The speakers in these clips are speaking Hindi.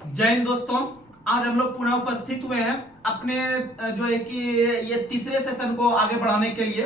जय हिंद दोस्तों। आज हम लोग पुनः उपस्थित हुए हैं अपने जो है कि ये तीसरे सेशन को आगे बढ़ाने के लिए।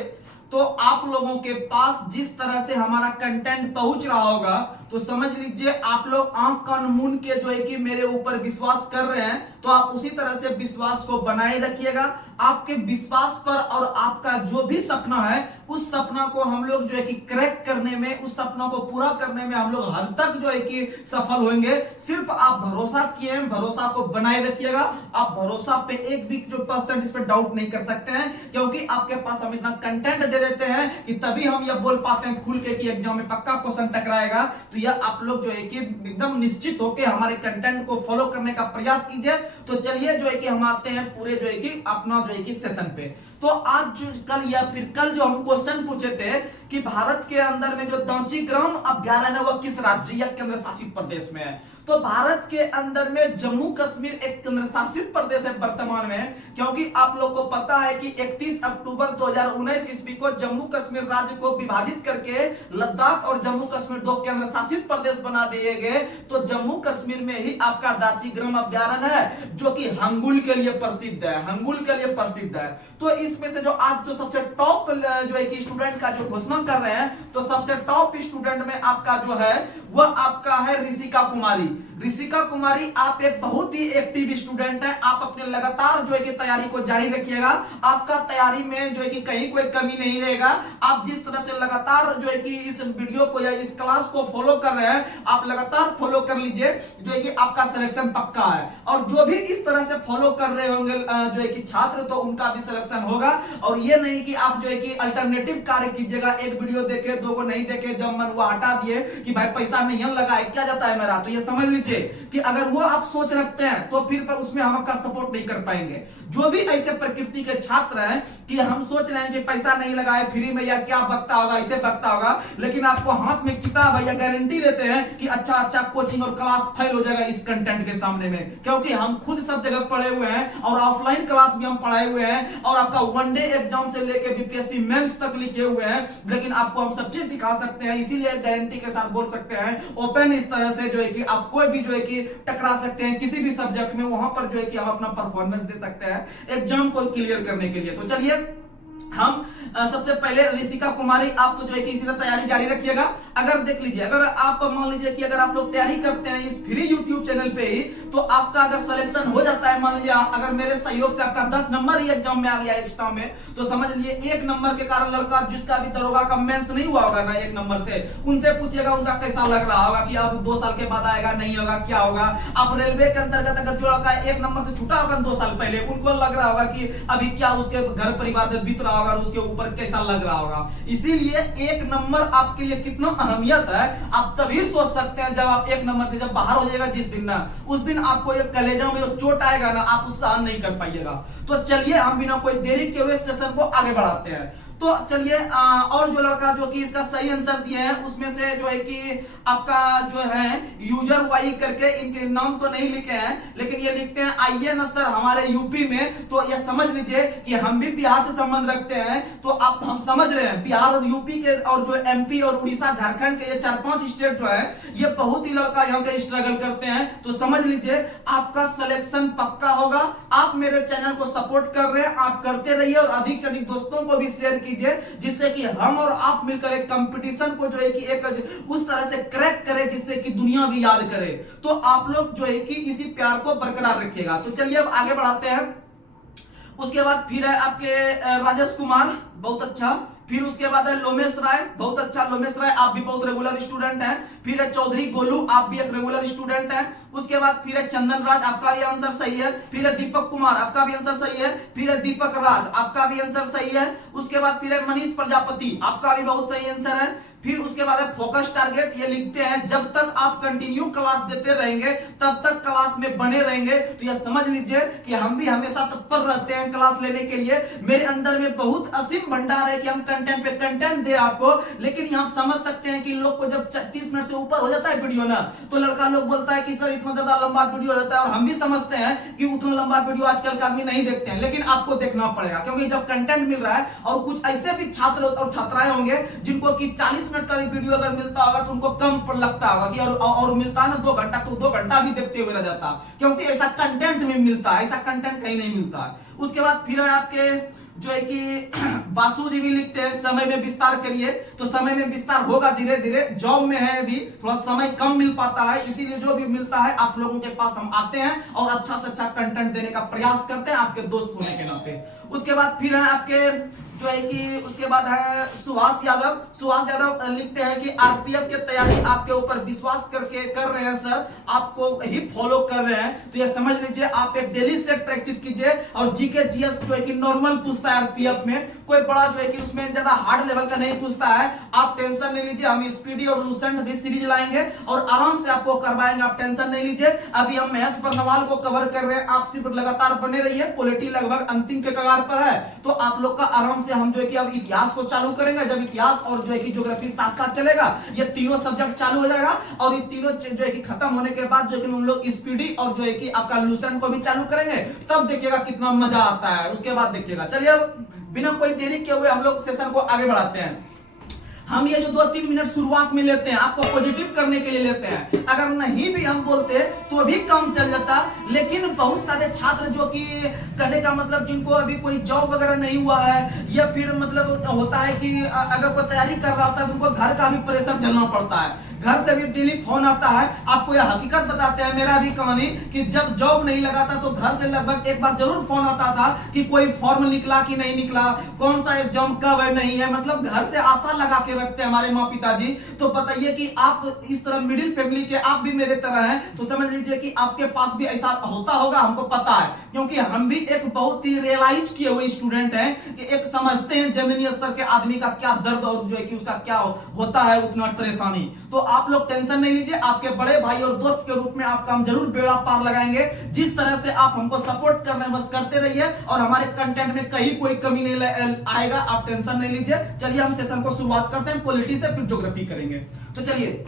तो आप लोगों के पास जिस तरह से हमारा कंटेंट पहुंच रहा होगा तो समझ लीजिए आप लोग आंख कान मूंद के जो है कि मेरे ऊपर विश्वास कर रहे हैं, तो आप उसी तरह से विश्वास को बनाए रखिएगा। आपके विश्वास पर और आपका जो भी सपना है उस सपना को हम लोग जो है कि क्रैक करने में, उस सपना को पूरा करने में हम लोग हर तक जो है कि सफल होंगे। सिर्फ आप भरोसा किए, भरोसा को बनाए रखिएगा। आप भरोसा पे एक भी जो % इस पे डाउट नहीं कर सकते हैं, क्योंकि आपके पास हम इतना कंटेंट दे देते हैं कि तभी हम यह बोल पाते हैं खुल के कि एग्जाम में पक्का क्वेश्चन टकराएगा। तो यह आप लोग जो है कि एकदम निश्चित होकर हमारे कंटेंट को फॉलो करने का प्रयास कीजिए। तो चलिए जो है कि हम आते हैं पूरे जो है कि अपना जो है कि सेशन पे। तो आज जो कल या फिर कल जो हम क्वेश्चन पूछे थे कि भारत के अंदर में जो दांचीग्राम अभ्यारण्य है वह किस राज्य या केंद्र शासित प्रदेश में है। तो भारत के अंदर में जम्मू कश्मीर एक केंद्र शासित प्रदेश है वर्तमान में, क्योंकि आप लोग को पता है कि 31 अक्टूबर 2019 ईस्वी को जम्मू कश्मीर राज्य को विभाजित करके लद्दाख और जम्मू कश्मीर दो केंद्र शासित प्रदेश बना दिए गए। तो जम्मू कश्मीर में ही आपका दांचीग्राम अभ्यारण्य है जो कि हंगुल के लिए प्रसिद्ध है, हंगुल के लिए प्रसिद्ध है। तो इसमें से जो आज जो सबसे टॉप जो है कि स्टूडेंट का जो घोषणा कर रहे हैं, तो सबसे टॉप स्टूडेंट में आपका जो है वह आपका है ऋषिका कुमारी। ऋषिका कुमारी आप एक बहुत ही एक्टिव स्टूडेंट है। आप अपने लगातार जो है कि तैयारी को जारी रखिएगा। आपका तैयारी में जो है कि कहीं कोई कमी नहीं रहेगा। आप जिस तरह से लगातार जो है कि इस वीडियो को या इस क्लास को फॉलो कर रहे हैं, आप लगातार फॉलो कर लीजिए, जो है कि आपका सिलेक्शन पक्का है। और जो भी इस तरह से फॉलो कर रहे होंगे जो है कि छात्र, तो उनका भी सिलेक्शन होगा। और ये नहीं कि आप जो है कि अल्टरनेटिव कार्य कीजिएगा, एक वीडियो देखे दो को नहीं देखे, जब मन हुआ हटा दिए कि भाई पैसा नहीं लगा है क्या जाता है मेरा। तो ये समझ लीजिए कि अगर वो आप सोच रखते हैं तो फिर पर उसमें हम आपका सपोर्ट नहीं कर पाएंगे। जो भी ऐसे प्रकृति के छात्र हैं कि हम सोच रहे हैं कि पैसा नहीं लगा है फ्री में, या क्या बकता होगा, ऐसे बकता होगा, लेकिन आपको हाथ में किताब है या गारंटी देते हैं कि अच्छा अच्छा कोचिंग और क्लास फेल हो जाएगा इस कंटेंट के सामने में, क्योंकि हम खुद सब जगह पढ़े हुए हैं और ऑफलाइन क्लास भी हम पढ़ाए हुए हैं और आपका वनडे एग्जाम से लेके बीपीएससी मेंस तक लिखे हुए हैं। लेकिन आपको हम सब चीज दिखा सकते हैं, इसीलिए गारंटी के साथ बोल सकते हैं ओपन इस तरह से जो है कि आप कोई भी जो है कि टकरा सकते हैं किसी भी सब्जेक्ट में, वहां पर जो है कि हम अपना परफॉर्मेंस दे सकते हैं एग्जाम को क्लियर करने के लिए। तो चलिए हम सबसे पहले ऋषिका कुमारी, आप जो है कि इसी तरह तैयारी जारी रखिएगा। अगर देख लीजिए, अगर आप मान लीजिए कि अगर आप लोग तैयारी करते हैं इस फ्री यूट्यूब चैनल पे ही, तो आपका अगर सिलेक्शन हो जाता है, मान लीजिए अगर मेरे सहयोग से आपका 10 नंबर ही एग्जाम में आ गया एक्स्ट्रा में, तो समझ लीजिए 1 नंबर के कारण लड़का जिसका भी दरोगा का मेंस नहीं हुआ होगा ना 1 नंबर से, उनसे पूछिएगा उनका कैसा लग रहा होगा कि अब 2 साल के बाद आएगा नहीं होगा क्या होगा। आप रेलवे के अंतर्गत अगर जो लड़का 1 नंबर से छूटा होगा 2 साल पहले, उनको लग रहा होगा कि अभी क्या उसके घर परिवार में बीत रहा होगा, उसके ऊपर कैसा लग रहा होगा। इसीलिए 1 नंबर आपके लिए कितना अहमियत है आप तभी सोच सकते हैं जब आप 1 नंबर से जब बाहर हो जाएगा, जिस दिन ना उस दिन आपको एक कलेजा में जो चोट आएगा ना, आप उस सहन नहीं कर पाइएगा। तो चलिए हम बिना कोई देरी के हुए सेशन को आगे बढ़ाते हैं। तो चलिए और जो लड़का जो कि इसका सही आंसर दिया है उसमें से जो है कि आपका जो है यूजर वाई करके, इनके नाम तो नहीं लिखे हैं लेकिन ये लिखते हैं आइए ना सर हमारे यूपी में। तो ये समझ लीजिए कि हम भी बिहार से संबंध रखते हैं। तो आप हम समझ रहे हैं बिहार और यूपी के और जो एमपी और उड़ीसा झारखंड के ये 4-5 स्टेट जो है ये बहुत ही लड़का यहाँ पे स्ट्रगल करते हैं। तो समझ लीजिए आपका सिलेक्शन पक्का होगा। आप मेरे चैनल को सपोर्ट कर रहे हैं, आप करते रहिए और अधिक से अधिक दोस्तों को भी शेयर कीजिए, जिससे कि हम और आप मिलकर एक कंपटीशन को जो है कि एक उस तरह से क्रैक करें जिससे कि दुनिया भी याद करे। तो आप लोग जो है कि इसी प्यार को बरकरार रखिएगा। तो चलिए अब आगे बढ़ाते हैं। उसके बाद फिर है आपके राजेश कुमार, बहुत अच्छा। फिर उसके बाद है लोमेश राय, बहुत अच्छा लोमेश राय, आप भी बहुत रेगुलर स्टूडेंट हैं। फिर है चौधरी गोलू, आप भी एक रेगुलर स्टूडेंट हैं। उसके बाद फिर है चंदन राज, आपका भी आंसर सही है। फिर है दीपक कुमार, आपका भी आंसर सही है। फिर है दीपक राज, आपका भी आंसर सही है। उसके बाद फिर है मनीष प्रजापति, आपका भी बहुत सही आंसर है। फिर उसके बाद है फोकस टारगेट, ये लिखते हैं जब तक आप कंटिन्यू क्लास देते रहेंगे तब तक क्लास में बने रहेंगे। तो ये समझ लीजिए कि हम भी हमेशा तत्पर रहते हैं क्लास लेने के लिए। मेरे अंदर में बहुत असीम भंडार है कि हम कंटेंट पे कंटेंट दे आपको, लेकिन यहाँ समझ सकते हैं कि लोग को जब 30 मिनट से ऊपर हो जाता है वीडियो ना, तो लड़का लोग बोलता है कि सर इतना ज्यादा लंबा वीडियो हो जाता है। और हम भी समझते हैं कि उतना लंबा वीडियो आजकल का आदमी नहीं देखते हैं, लेकिन आपको देखना पड़ेगा क्योंकि जब कंटेंट मिल रहा है। और कुछ ऐसे भी छात्र और छात्राएं होंगे जिनको कि 40 मिनट का भी वीडियो अगर मिलता होगा तो उनको कम लगता होगा कि और मिलता ना 2 घंटा, तो 2 घंटा भी देखते हुए रह जाता, क्योंकि ऐसा कंटेंट में मिलता है, ऐसा कंटेंट कहीं नहीं मिलता है। उसके बाद फिर आपके जो है कि बासु जी भी लिखते हैं समय में विस्तार करिए, तो समय में विस्तार होगा धीरे धीरे। जॉब में है अभी थोड़ा समय कम मिल पाता है, इसीलिए जो भी मिलता है आप लोगों के पास हम आते हैं और अच्छा से अच्छा कंटेंट देने का प्रयास करते हैं आपके दोस्त होने के नाते। उसके बाद फिर है आपके जो है कि उसके बाद है सुभाष यादव। सुभाष यादव लिखते हैं कि आरपीएफ की तैयारी आपके ऊपर विश्वास करके कर रहे हैं सर, आपको ही फॉलो कर रहे हैं, तो ये समझ लीजिए आप एक डेली सेट प्रैक्टिस कीजिए। और जीके जीएस जो है कि नॉर्मल पूछता है आरपीएफ में, कोई बड़ा जो है कि उसमें ज्यादा हार्ड लेवल का नहीं पूछता है। आप टेंशन नहीं लीजिए, हम स्पीडी और लूसेंट भी सीरीज लाएंगे और आराम से आपको करवाएंगे, आप टेंशन नहीं लीजिए। अभी हम महेश बर्नवाल को कवर कर रहे हैं, आप सिर्फ लगातार बने रहिए। पॉलिटी लगभग अंतिम के कगार पर है, तो आप लोग का आराम से हम जो है कि अब इतिहास को चालू करेंगे। जब इतिहास और जो है कि ज्योग्राफी साथ साथ चलेगा, ये तीनों सब्जेक्ट चालू हो जाएगा और ये तीनों जो है कि खत्म होने के बाद जो है कि हम लोग स्पीडी और जो है कि आपका लूसेंट को भी चालू करेंगे, तब देखिएगा कितना मजा आता है, उसके बाद देखिएगा। चलिए अब बिना कोई देरी किए हुए हम लोग सेशन को आगे बढ़ाते हैं। हम ये जो 2-3 मिनट शुरुआत में लेते हैं आपको पॉजिटिव करने के लिए लेते हैं, अगर नहीं भी हम बोलते तो भी काम चल जाता। लेकिन बहुत सारे छात्र जो कि करने का मतलब जिनको अभी कोई जॉब वगैरह नहीं हुआ है, या फिर मतलब होता है कि अगर कोई तैयारी कर रहा होता है तो उनको घर का भी प्रेशर झेलना पड़ता है, घर से भी डेली फोन आता है। आपको यह हकीकत बताते हैं, मेरा भी कहानी कि जब जॉब नहीं लगा था तो घर से लगभग एक बार जरूर फोन आता था कि कोई फॉर्म निकला कि नहीं निकला, कौन सा एग्जाम कब है नहीं है, मतलब घर से आशा लगा के रखते हैं हमारे माँ पिताजी। तो बताइए कि आप इस तरह मिडिल फैमिली के, आप भी मेरे तरह हैं, तो समझ लीजिए कि आपके पास भी ऐसा होता होगा, हमको पता है, क्योंकि हम भी एक बहुत ही रियलाइज किए हुए स्टूडेंट हैं कि एक समझते हैं जमीनी स्तर के आदमी का क्या दर्द और जो है कि उसका क्या होता है उतना परेशानी। तो आप लोग टेंशन नहीं लीजिए, आपके बड़े भाई और दोस्त के रूप में आपका हम जरूर बेड़ा पार लगाएंगे। जिस तरह से आप हमको सपोर्ट कर रहे हैं बस करते रहिए और हमारे कंटेंट में कहीं कोई कमी नहीं आएगा, आप टेंशन नहीं लीजिए। चलिए हम सेशन को शुरुआत करते हैं, पॉलिटी से फिर ज्योग्राफी करेंगे। तो चलिए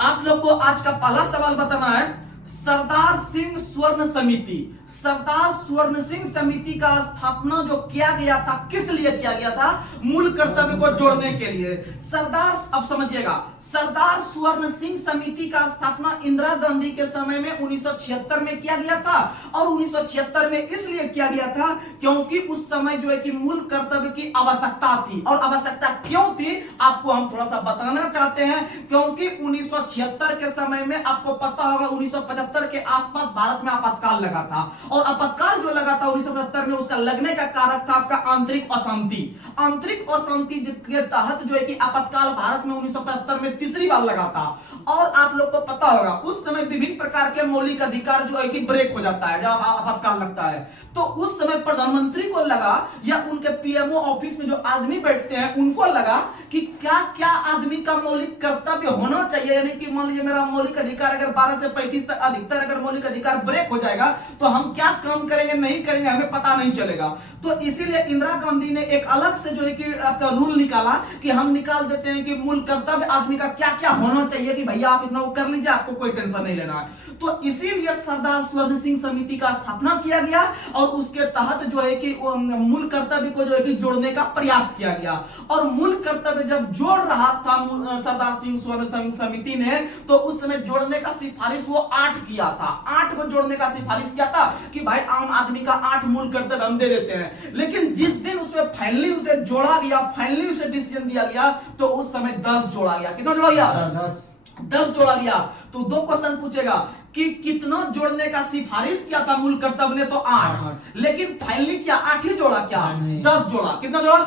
आप लोग को आज का पहला सवाल बताना है, सरदार सिंह स्वर्ण समिति। सरदार स्वर्ण सिंह समिति का स्थापना जो किया गया था, किस लिए किया गया था? मूल कर्तव्य को जोड़ने के लिए। सरदार, अब समझिएगा, सरदार स्वर्ण सिंह समिति का स्थापना इंदिरा गांधी के समय में 1976 में किया गया था। और 1976 में इसलिए किया गया था क्योंकि उस समय जो है कि मूल कर्तव्य की आवश्यकता थी। और आवश्यकता क्यों थी आपको हम थोड़ा सा बताना चाहते हैं, क्योंकि 1976 के समय में आपको पता होगा 1975 के आसपास भारत में आपातकाल लगा था। और आपातकाल जो लगा था 1975 में, उसका लगने का कारण था आपका आंतरिक अशांति। आंतरिक अशांति के तहत जो है कि आपातकाल भारत में 1975 में तीसरी बार लगा था। और आप लोग को पता होगा उस समय विभिन्न प्रकार के मौलिक अधिकार जो है कि ब्रेक हो जाता है जब आपातकाल लगता है। तो उस समय प्रधानमंत्री को लगा या उनके पीएमओ ऑफिस में जो आदमी बैठते हैं उनको लगा कि क्या क्या आदमी का मौलिक कर्तव्य होना चाहिए, यानी कि मान लीजिए मेरा मौलिक अधिकार अगर 12 से 35 तक अधिकतर अगर मौलिक अधिकार ब्रेक हो जाएगा तो हम क्या काम करेंगे नहीं करेंगे हमें पता नहीं चलेगा। तो इसीलिए इंदिरा गांधी ने एक अलग से जो है कि आपका रूल निकाला कि हम निकाल देते हैं कि मूल कर्तव्य आदमी का क्या क्या होना चाहिए, कि भैया आप इतना वो कर लीजिए, आपको कोई टेंशन नहीं लेना है। तो इसीलिए सरदार स्वर्ण सिंह समिति का स्थापना किया गया और उसके तहत जो है कि मूल कर्तव्य को जो है कि जोड़ने का प्रयास किया गया। और मूल कर्तव्य जब जोड़ रहा था सरदार सिंह स्वर्ण समिति ने, तो उस समय जोड़ने का सिफारिश वो 8 किया था। 8 को जोड़ने का सिफारिश किया था कि भाई आम आदमी का 8 मूल कर्तव्य हम दे देते हैं। लेकिन जिस दिन उसमें फाइनली उसे जोड़ा गया, फाइनली उसे डिसीजन दिया गया, तो उस समय 10 जोड़ा गया। कितना जोड़ा गया? 10 जोड़ा गया। तो 2 क्वेश्चन पूछेगा कि कितना जोड़ने का सिफारिश किया था मूल कर्तव्य ने, तो 8, लेकिन फाइनली क्या 8 ही जोड़ा, क्या 10 जोड़ा? कितना जोड़ा?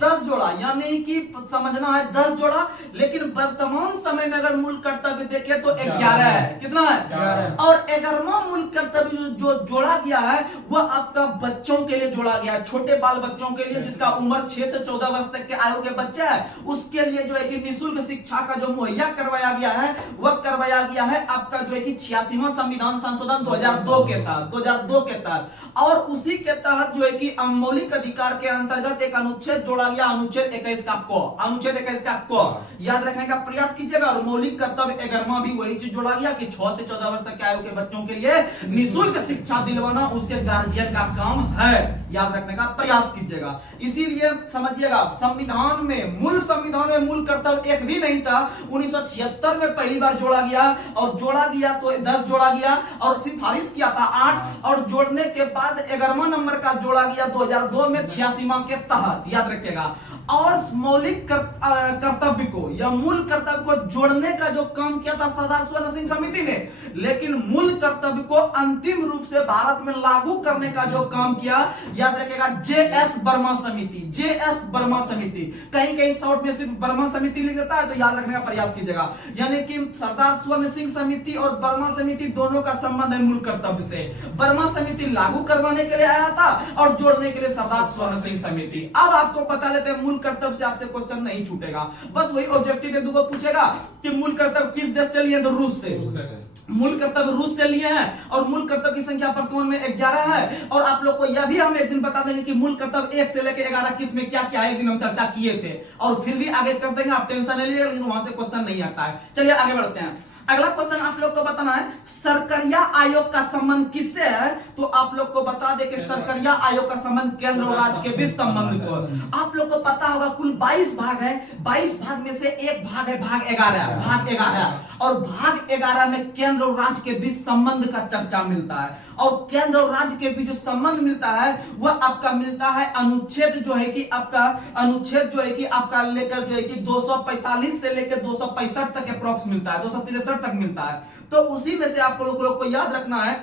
10 जोड़ा, यानी कि समझना है 10 जोड़ा। लेकिन वर्तमान समय में अगर मूल कर्तव्य देखें तो 11 है। कितना है? और 11वां मूल कर्तव्य जो जोड़ा गया है वह आपका बच्चों के लिए जोड़ा गया है, छोटे बाल बच्चों के लिए जिसका उम्र 6 से 14 वर्ष तक के आयु के बच्चे हैं, उसके लिए जो है कि निःशुल्क शिक्षा का जो मुहैया करवाया गया है वह करवाया गया है आपका जो है कि 86 86वां संविधान संशोधन 2002 के तहत और उसी के तहत जो है कि मौलिक अधिकार के अंतर्गत एक अनुच्छेद जोड़ा गया, अनुच्छेद 21 को याद रखने का प्रयास कीजिएगा। और मौलिक कर्तव्य 11वां भी वही चीज जोड़ा गया कि 6 से 14 वर्ष तक के आयु के बच्चों के लिए निःशुल्क शिक्षा दिलवाना उसके गार्जियन का काम है, याद रखने का प्रयास कीजिएगा। इसीलिए समझिएगा संविधान में मूल कर्तव्य एक भी नहीं था। 1976 में पहली बार जोड़ा गया और जोड़ा गया तो 10 जोड़ा गया और सिफारिश किया था 8 और जोड़ने के बाद 11वां नंबर का जोड़ा गया 2002 में 86वां के तहत, याद रखिएगा। और मौलिक कर्तव्य को या मूल कर्तव्य को जोड़ने का जो काम किया था सरदार स्वर्ण सिंह समिति ने, लेकिन मूल कर्तव्य को अंतिम रूप से भारत में लागू करने का जो काम किया, याद रखिएगा, JS वर्मा समिति। कहीं शॉर्ट में सिर्फ वर्मा समिति लिख देता है तो याद रखने का प्रयास कीजिएगा। यानी कि सरदार स्वर्ण सिंह समिति और वर्मा समिति दोनों का संबंध है मूल कर्तव्य से। वर्मा समिति लागू करवाने के लिए आया था और जोड़ने के लिए सरदार स्वर्ण सिंह समिति। अब आपको बता लेते हैं मूल कर्तव्य से आपसे क्वेश्चन नहीं छूटेगा, बस वही ऑब्जेक्टिव एक दो पूछेगा कि मूल कर्तव्य किस देश से लिए, तो रूस से। मूल कर्तव्य रूस से लिए हैं और मूल कर्तव्य की संख्या वर्तमान में 11 है। और आप लोग को यह भी हम एक दिन बता देंगे कि मूल कर्तव्य 1 से लेकर 11 किस में क्या क्या है, एक दिन हम चर्चा किए थे और फिर भी आगे कर देंगे, आप टेंशन नहीं लीजिएगा, लेकिन वहां से क्वेश्चन नहीं आता है। चलिए आगे बढ़ते हैं। अगला क्वेश्चन आप लोग को बताना है सरकरिया आयोग का संबंध किससे है, तो आप लोग को बता दे कि सरकरिया आयोग का संबंध केंद्र और राज्य के बीच संबंध को। आप लोग को पता होगा कुल 22 भाग है, 22 भाग में से एक भाग है भाग 11 और भाग 11 में केंद्र और राज्य के बीच संबंध का चर्चा मिलता है। और केंद्र और राज्य के बीच जो संबंध मिलता है वह आपका मिलता है अनुच्छेद जो है कि आपका लेकर जो है कि 245 से लेकर 265 तक अप्रॉक्स मिलता है, 263 तक मिलता है। तो उसी में से आप लोग को याद रखना है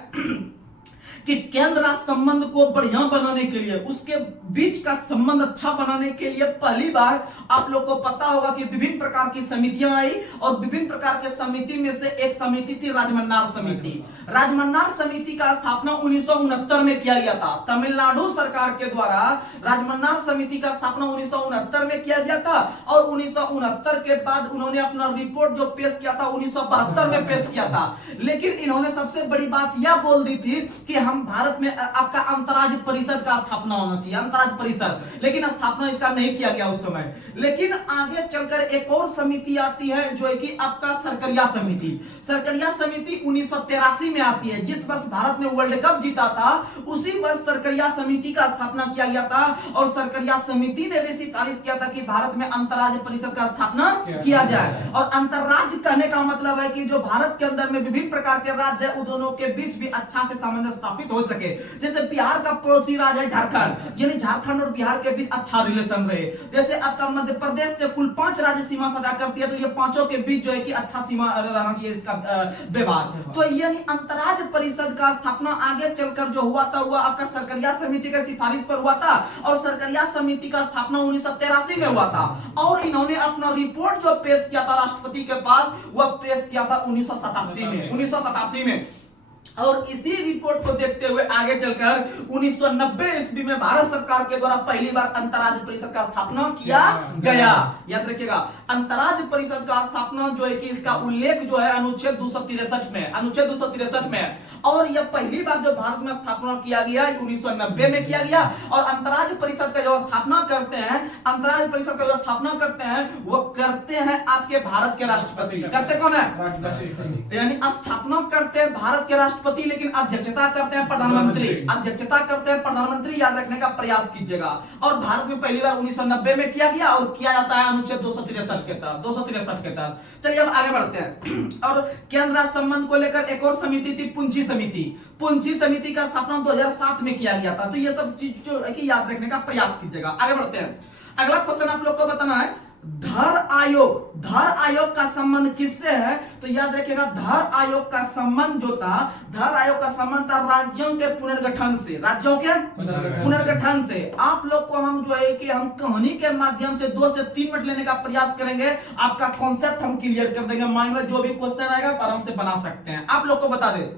कि केंद्र राज्य संबंध को बढ़िया बनाने के लिए, उसके बीच का संबंध अच्छा बनाने के लिए पहली बार आप लोग को पता होगा कि विभिन्न प्रकार की समितियां आई और विभिन्न प्रकार के समिति में से एक समिति थी राजमन्नार समिति। राजमन्नार समिति का स्थापना 1969 में किया गया था। तमिलनाडु सरकार के द्वारा राजमन्नार समिति का स्थापना 1969 में किया गया था और 1969 के बाद उन्होंने अपना रिपोर्ट जो पेश किया था 1972 में पेश किया था। लेकिन इन्होंने सबसे बड़ी बात यह बोल दी थी कि हम भारत में आपका अंतर्राज्य परिषद का स्थापना होना चाहिए, अंतर्राज्य परिषद, लेकिन स्थापना इसका नहीं किया गया उस समय। लेकिन आगे चलकर एक और समिति आती है जो है कि आपका सरकरिया समिति। सरकरिया समिति 1983 में आती है। जिस वर्ष भारत ने वर्ल्ड कप जीता था उसी वर्ष सरकरिया समिति का स्थापना किया गया था और सरकरिया समिति ने भी सिफारिश किया था कि भारत में अंतर्राज्य परिषद का स्थापना किया जाए। और अंतर्राज्य कहने का मतलब है कि जो भारत के अंदर में विभिन्न प्रकार के राज्य है, उन दोनों के बीच भी अच्छा से सामंजस्य स्थापित हो सके। जैसे बिहार का पड़ोसी राज्य है झारखंड, यानी झारखंड और बिहार के बीच अच्छा रिलेशन रहे। जैसे आपका मध्य प्रदेश से कुल 5 राज्य सीमा साझा करती है, तो ये पांचों के बीच जो है कि अच्छा सीमा रहना चाहिए इसका विवाद। तो यानी अंतर्राज्य परिषद का स्थापना आगे चलकर जो हुआ था वह आपका सरकरिया समिति के सिफारिश पर हुआ था और सरकरिया समिति का स्थापना 1983 में हुआ था। और इन्होंने अपना रिपोर्ट जो पेश किया था राष्ट्रपति के पास वह पेश किया था 1987 में। और इसी रिपोर्ट को देखते हुए आगे चलकर 1990 ईस्वी में भारत सरकार के द्वारा पहली बार अंतर्राज्य परिषद का स्थापना किया गया। याद रखिएगा, अंतर्राज्य परिषद का स्थापना जो है कि इसका उल्लेख जो है अनुच्छेद 263 में और यह पहली बार जो भारत में स्थापना किया गया 1990 में किया गया। और अंतर्राज्य परिषद का जो स्थापना करते हैं वो करते हैं आपके भारत के राष्ट्रपति। करते कौन है? राष्ट्रपति। यानी स्थापना करते हैं भारत के राष्ट्रपति, लेकिन अध्यक्षता करते हैं प्रधानमंत्री। याद रखने का प्रयास कीजिएगा। और भारत में पहली बार 1990 में किया गया और किया जाता है अनुच्छेद 263 के तहत। चलिए अब आगे बढ़ते हैं। और केंद्र राज्य संबंध को लेकर एक और समिति थी, पुंछी समिति का स्थापना 2007 में किया गया था। तो ये सब चीज जो है कि याद रखने का प्रयास कीजिएगा। आगे बढ़ते हैं। अगला क्वेश्चन आप लोग को बताना है धर आयोग का संबंध किससे है, तो याद रखिएगा धर आयोग का संबंध जो था, धर आयोग का संबंध था राज्यों के पुनर्गठन से। आप लोग को हम जो है कि हम कहानी के माध्यम से 2 से 3 मिनट लेने का प्रयास करेंगे, आपका कॉन्सेप्ट हम क्लियर कर देंगे। माइंड में जो भी क्वेश्चन आएगा आराम से बना सकते हैं। आप लोग को बता दें,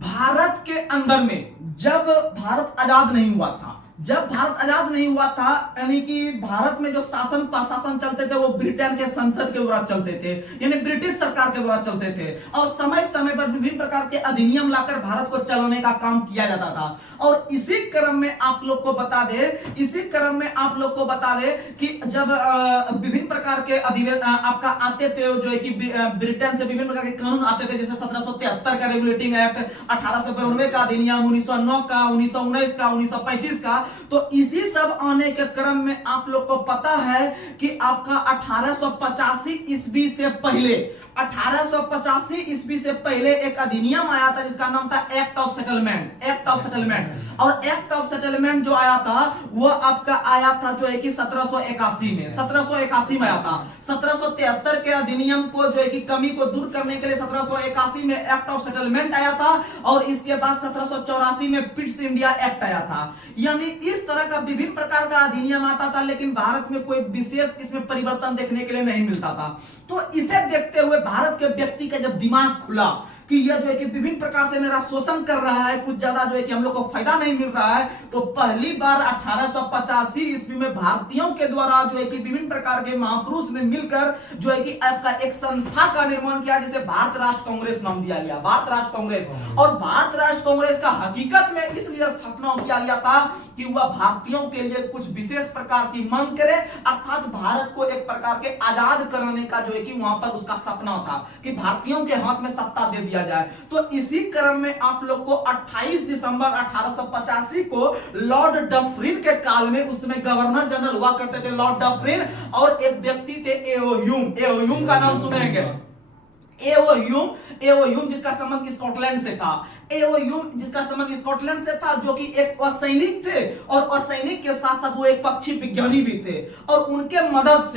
भारत के अंदर में जब भारत आजाद नहीं हुआ था जब भारत आजाद नहीं हुआ था, यानी कि भारत में जो शासन प्रशासन चलते थे वो ब्रिटेन के संसद के द्वारा चलते थे, यानी ब्रिटिश सरकार के द्वारा चलते थे, और समय समय पर विभिन्न प्रकार के अधिनियम लाकर भारत को चलाने का काम किया जाता था। और इसी क्रम में आप लोग को बता दे कि जब विभिन्न प्रकार के आपका आते थे, जो है कि ब्रिटेन से विभिन्न प्रकार के कानून आते थे, जैसे 1773 का रेगुलेटिंग एक्ट, 1892 का अधिनियम, 1909 का, 1919 का, 1935 का। तो इसी सब आने के क्रम में आप लोग को पता है कि आपका 1885 ईस्वी से पहले 1885 ईस्वी से पहले एक अधिनियम आया था जिसका नाम था एक्ट ऑफ सेटलमेंट। और एक्ट ऑफ सेटलमेंट जो आया था वो आपका आया था जो है कि 1781 में आया था। 1773 के अधिनियम को जो है कि कमी को दूर करने के लिए 1781 में एक्ट ऑफ सेटलमेंट आया था, और इसके बाद 1784 में पिट्स इंडिया एक्ट आया था। यानी इस तरह का विभिन्न प्रकार का अधिनियम आता था, लेकिन भारत में कोई विशेष इसमें परिवर्तन देखने के लिए नहीं मिलता था। तो इसे देखते हुए भारत के व्यक्ति का जब दिमाग खुला कि यह जो है कि विभिन्न प्रकार से मेरा शोषण कर रहा है, कुछ ज्यादा जो है कि हम लोग को फायदा नहीं मिल रहा है, तो पहली बार 1885 ईस्वी में भारतीयों के द्वारा जो है कि विभिन्न प्रकार के महापुरुष ने मिलकर जो है कि आपका एक संस्था का निर्माण किया, जिसे भारत राष्ट्र कांग्रेस नाम दिया गया, भारत राष्ट्र कांग्रेस। और भारत राष्ट्र कांग्रेस का हकीकत में इसलिए स्थापना किया गया था कि वह भारतीयों के लिए कुछ विशेष प्रकार की मांग करे, अर्थात भारत को एक प्रकार के आजाद कराने का जो है कि वहां पर उसका सपना था कि भारतीयों के हाथ में सत्ता दे दिया जाए। तो इसी क्रम में आप लोग को 28 दिसंबर 1885 को लॉर्ड डफरिन के काल में, उसमें गवर्नर जनरल हुआ करते थे लॉर्ड डफरिन, और एक व्यक्ति थे एओ ह्यूम का नाम सुनेंगे। एओ ह्यूम जिसका संबंध स्कॉटलैंड से था, जो कि एक असैनिक थे, और असैनिक के साथ साथ वो एक पक्षी विज्ञानी भी थे, और उनके मदद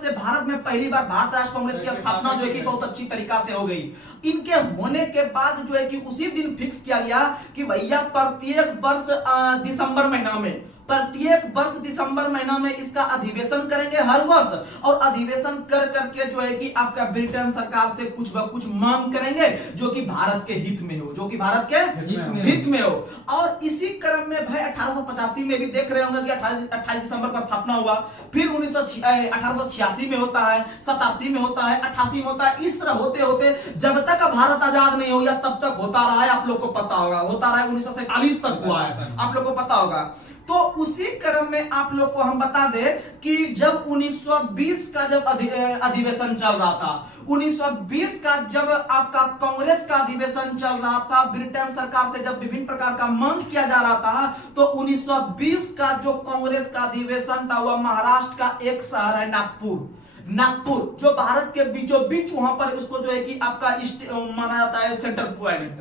से भारत में पहली बार भारत राष्ट्र कांग्रेस की स्थापना जो है कि बहुत अच्छी तरीका से हो गई। इनके होने के बाद जो है कि उसी दिन फिक्स किया गया कि भैया प्रत्येक वर्ष दिसंबर महीना में इसका अधिवेशन करेंगे हर वर्ष, और अधिवेशन कर करके जो है कि आपका ब्रिटेन सरकार से कुछ मांग करेंगे जो कि भारत के हित में हो, और इसी क्रम में भाई 1885 में भी देख रहे होंगे कि 28 दिसंबर को स्थापना हुआ, फिर 1886 में होता है, 87 में होता है, 88 में होता है। इस तरह होते होते जब तक भारत आजाद नहीं हो गया तब तक होता रहा है, आप लोग को पता होगा, होता रहा है 1947 तक हुआ है, आप लोग को पता होगा। तो उसी क्रम में आप लोग को हम बता दें कि जब 1920 का जब अधिवेशन चल रहा था, 1920 का जब आपका कांग्रेस का अधिवेशन चल रहा था, ब्रिटेन सरकार से जब विभिन्न प्रकार का मांग किया जा रहा था, तो 1920 का जो कांग्रेस का अधिवेशन था वह महाराष्ट्र का एक शहर है नागपुर, जो भारत के बीचों बीच वहां पर उसको जो है कि आपका माना जाता है सेंटर पॉइंट।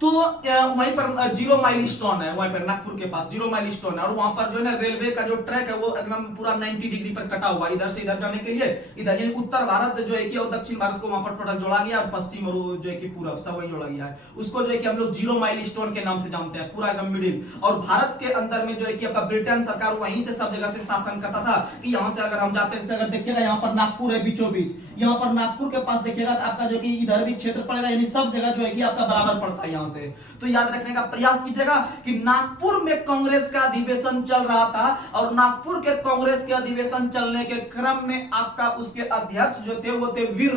तो वहीं पर 0 माइल स्टोन है, वहीं पर नागपुर के पास 0 माइल स्टोन है, और वहां पर जो है ना रेलवे का जो ट्रैक है वो एकदम पूरा 90 डिग्री पर कटा हुआ, इधर से इधर जाने के लिए, इधर यानी उत्तर भारत जो है कि और दक्षिण भारत को वहां पर टोटल जोड़ा गया, और पश्चिम और जो है कि पूरब सब वही जोड़ा गया है। उसको जो है कि हम लोग 0 माइल स्टोन के नाम से जानते हैं, पूरा एकदम मिडिल। और भारत के अंदर में जो है कि आपका ब्रिटेन सरकार वहीं से सब जगह से शासन करता था कि यहाँ से अगर हम जाते हैं, अगर देखिएगा यहाँ पर नागपुर है बीचों बीच, यहाँ पर नागपुर के पास देखिएगा तो आपका जो कि इधर भी क्षेत्र पड़ेगा, यानी सब जगह जो है कि आपका बराबर पड़ता है यहाँ से। तो याद रखने का प्रयास कीजिएगा कि नागपुर में कांग्रेस का अधिवेशन चल रहा था, और नागपुर के कांग्रेस के अधिवेशन चलने के क्रम में आपका उसके अध्यक्ष जो थे वो थे वीर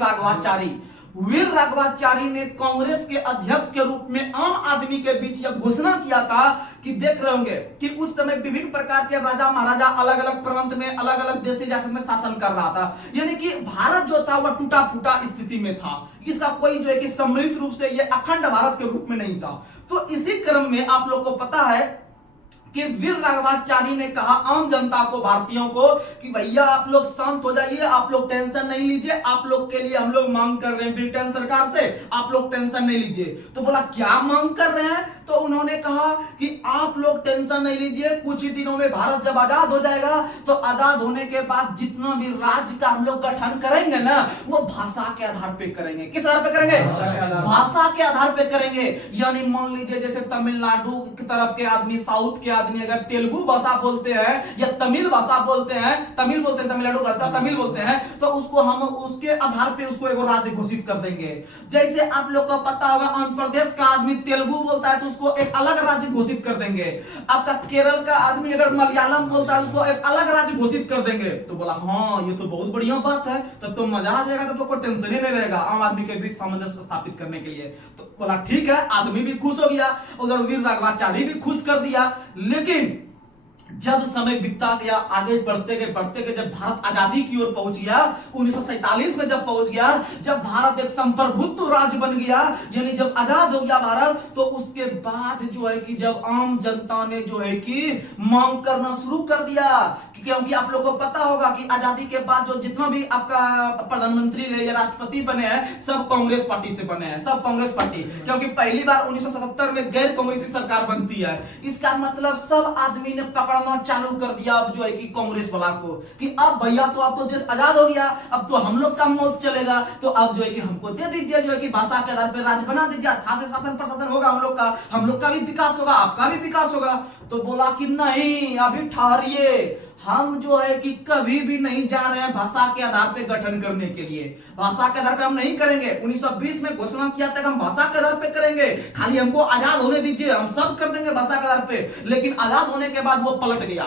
राघवाचारी ने कांग्रेस के अध्यक्ष के रूप में आम आदमी के बीच यह घोषणा किया था कि देख रहे होंगे कि उस समय विभिन्न प्रकार के राजा महाराजा अलग अलग प्रांत में, अलग अलग देशी रियासत में शासन कर रहा था, यानी कि भारत जो था वह टूटा फूटा स्थिति में था, इसका कोई जो है कि सम्मिलित रूप से यह अखंड भारत के रूप में नहीं था। तो इसी क्रम में आप लोग को पता है कि वीर राघवाचारी ने कहा आम जनता को, भारतीयों को, कि भैया आप लोग शांत हो जाइए, आप लोग टेंशन नहीं लीजिए, आप लोग के लिए हम लोग मांग कर रहे हैं ब्रिटेन सरकार से, आप लोग टेंशन नहीं लीजिए। तो बोला क्या मांग कर रहे हैं? तो उन्होंने कहा कि आप लोग टेंशन नहीं लीजिए, कुछ ही दिनों में भारत जब आजाद हो जाएगा तो आजाद होने के बाद जितना भी राज्य का हम लोग गठन करेंगे ना, वो भाषा के आधार पे करेंगे। किस आधार पे करेंगे? भाषा के आधार पे करेंगे। यानी मान लीजिए जैसे तमिलनाडु की तरफ के आदमी, साउथ के आदमी अगर तेलुगु भाषा बोलते हैं या तमिल भाषा बोलते हैं, तमिलनाडु भाषा तमिल बोलते हैं, तो उसको हम उसके आधार पे उसको एगो राज्य घोषित कर देंगे। जैसे आप लोग को पता होगा आंध्र प्रदेश का आदमी तेलुगु बोलता है तो उसको एक अलग राज्य घोषित कर देंगे। आपका केरल का आदमी अगर मलयालम बोलता है उसको एक अलग राज्य घोषित कर देंगे। तो बोला हाँ ये तो बहुत बढ़िया बात है, तब तो मजा आ जाएगा, तब तो कोई टेंशन ही नहीं रहेगा आम आदमी के बीच सामंजस्य स्थापित करने के लिए। तो बोला ठीक है, आदमी भी खुश हो गया, उधर वीर राघवाचारी भी खुश कर दिया। लेकिन जब समय बीतता गया, आगे बढ़ते गए जब भारत आजादी की ओर पहुंच गया, 1947 में जब पहुंच गया, जब भारत एक संप्रभुत्व राज्य बन गया, यानी जब आजाद हो गया भारत, तो उसके बाद जो है कि जब आम जनता ने जो है कि मांग करना शुरू कर दिया, क्योंकि आप लोगों को पता होगा कि आजादी के बाद जो जितना भी आपका प्रधानमंत्री रहे या राष्ट्रपति बने हैं सब कांग्रेस पार्टी से बने हैं, सब कांग्रेस पार्टी, क्योंकि पहली बार 1977 में गैर कांग्रेसी सरकार बनती है। इसका मतलब सब आदमी ने पकड़ना चालू कर दिया अब जो है कि कांग्रेस वाला को, कि अब भैया तो अब तो देश आजाद हो गया, अब तो हम लोग का मौत चलेगा, तो अब जो है कि हमको दे दीजिए, जो है कि भाषा के आधार पर राज्य बना दीजिए, अच्छा से शासन प्रशासन होगा हम लोग का भी विकास होगा, आपका भी विकास होगा। तो बोला कि नहीं, अभी ठहरिए, हम जो है कि कभी भी नहीं जा रहे हैं भाषा के आधार पे गठन करने के लिए, भाषा के आधार पे हम नहीं करेंगे। 1920 में घोषणा किया था कि हम भाषा के आधार पे करेंगे, खाली हमको आजाद होने दीजिए, हम सब कर देंगे भाषा के आधार पे। लेकिन आजाद होने के बाद वो पलट गया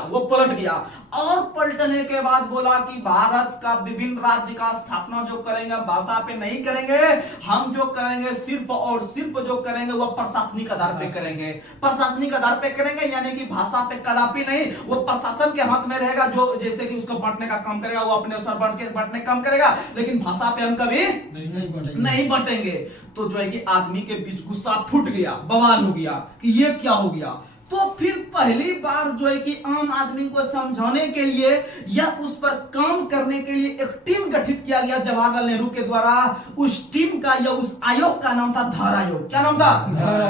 और पलटने के बाद बोला कि भारत का विभिन्न राज्य का स्थापना जो करेंगे भाषा पे नहीं करेंगे, हम जो करेंगे सिर्फ और सिर्फ जो करेंगे वो प्रशासनिक आधार पे करेंगे, प्रशासनिक आधार पे करेंगे, यानी कि भाषा पे कदापि नहीं, वो प्रशासन के हाथ में रहेगा, जो जैसे कि उसको बांटने का काम करेगा वो अपने अनुसार बांटने का काम करेगा, लेकिन भाषा पे हम कभी नहीं बांटेंगे। तो जो है कि आदमी के बीच गुस्सा फूट गया, बवाल हो गया कि ये क्या हो गया। तो फिर पहली बार जो है कि आम आदमी को समझाने के लिए या उस पर काम करने के लिए एक टीम गठित किया गया जवाहरलाल नेहरू के द्वारा। उस टीम का या उस आयोग का नाम था धर आयोग। क्या नाम था?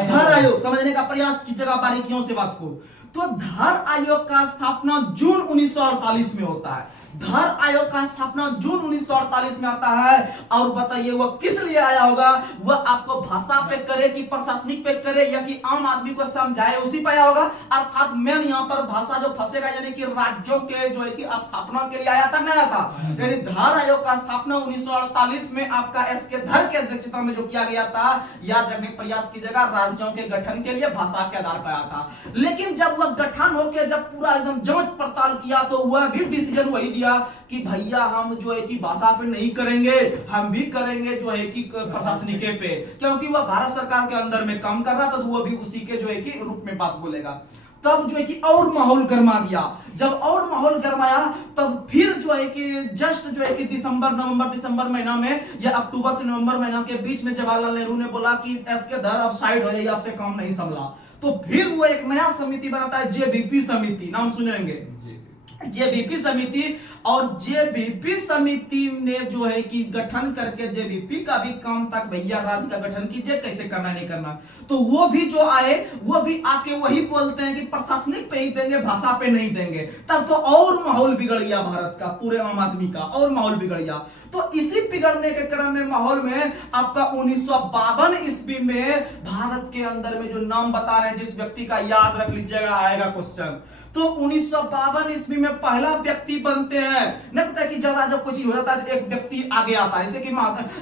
धर आयोग। समझने का प्रयास कीजिएगा बारीकियों से बात को। तो धर आयोग का स्थापना जून 1948 में होता है। धर आयोग का स्थापना जून 1948 में आता है। और बताइए वह किस लिए आया होगा? वह आपको भाषा पे करे कि प्रशासनिक पे करे या कि आम आदमी को समझाए, उसी पे आया होगा। अर्थात मेन यहाँ पर भाषा जो फंसेगा, यानी कि राज्यों के जो है कि स्थापना के लिए आया था, नहीं आया था। यानी धर आयोग का स्थापना 1948 में आपका एसके धर के अध्यक्षता में जो किया गया था, याद रखने का प्रयास कीजिएगा, राज्यों के गठन के लिए भाषा के आधार पर आया था। लेकिन जब वह गठन होकर जब पूरा एकदम जांच पड़ताल किया तो वह भी डिसीजन वही दिया कि भैया हम जो है कि भाषा पे नहीं करेंगे, हम भी करेंगे जो है कि प्रशासनिक पे, क्योंकि वह भारत सरकार के अंदर में काम कर रहा था, तो वह भी उसी के जो है कि रूप में बात बोलेगा। तब जो है कि और माहौल गर्मा गया। जब और माहौल गर्माया तब फिर जो है कि जस्ट जो है कि दिसंबर महीना में या अक्टूबर से नवंबर महीना के बीच में जवाहरलाल नेहरू ने बोला कि एसके धर अब साइड हो जाइए, आपसे काम नहीं संभला। तो फिर वो एक नया समिति बनाता है, जेबीपी समिति, नाम सुनेंगे, जेबीपी समिति। और जेबीपी समिति ने जो है कि गठन करके जेबीपी का भी काम था भैया राज्य का गठन कीजिए, कैसे करना नहीं करना। तो वो भी जो आए वो भी आके वही बोलते हैं कि प्रशासनिक पे ही देंगे, भाषा पे नहीं देंगे। तब तो और माहौल बिगड़ गया भारत का, पूरे आम आदमी का और माहौल बिगड़ गया। तो इसी बिगड़ने के क्रम में माहौल में आपका 1952 ईस्वी में भारत के अंदर में जो नाम बता रहे हैं, जिस व्यक्ति का याद रख लीजिएगा, आएगा क्वेश्चन। तो 1952 ईस्वी में पहला व्यक्ति बनते हैं। नहीं पता कि ज्यादा जब कुछ हो जाता है तो एक व्यक्ति आगे आता है,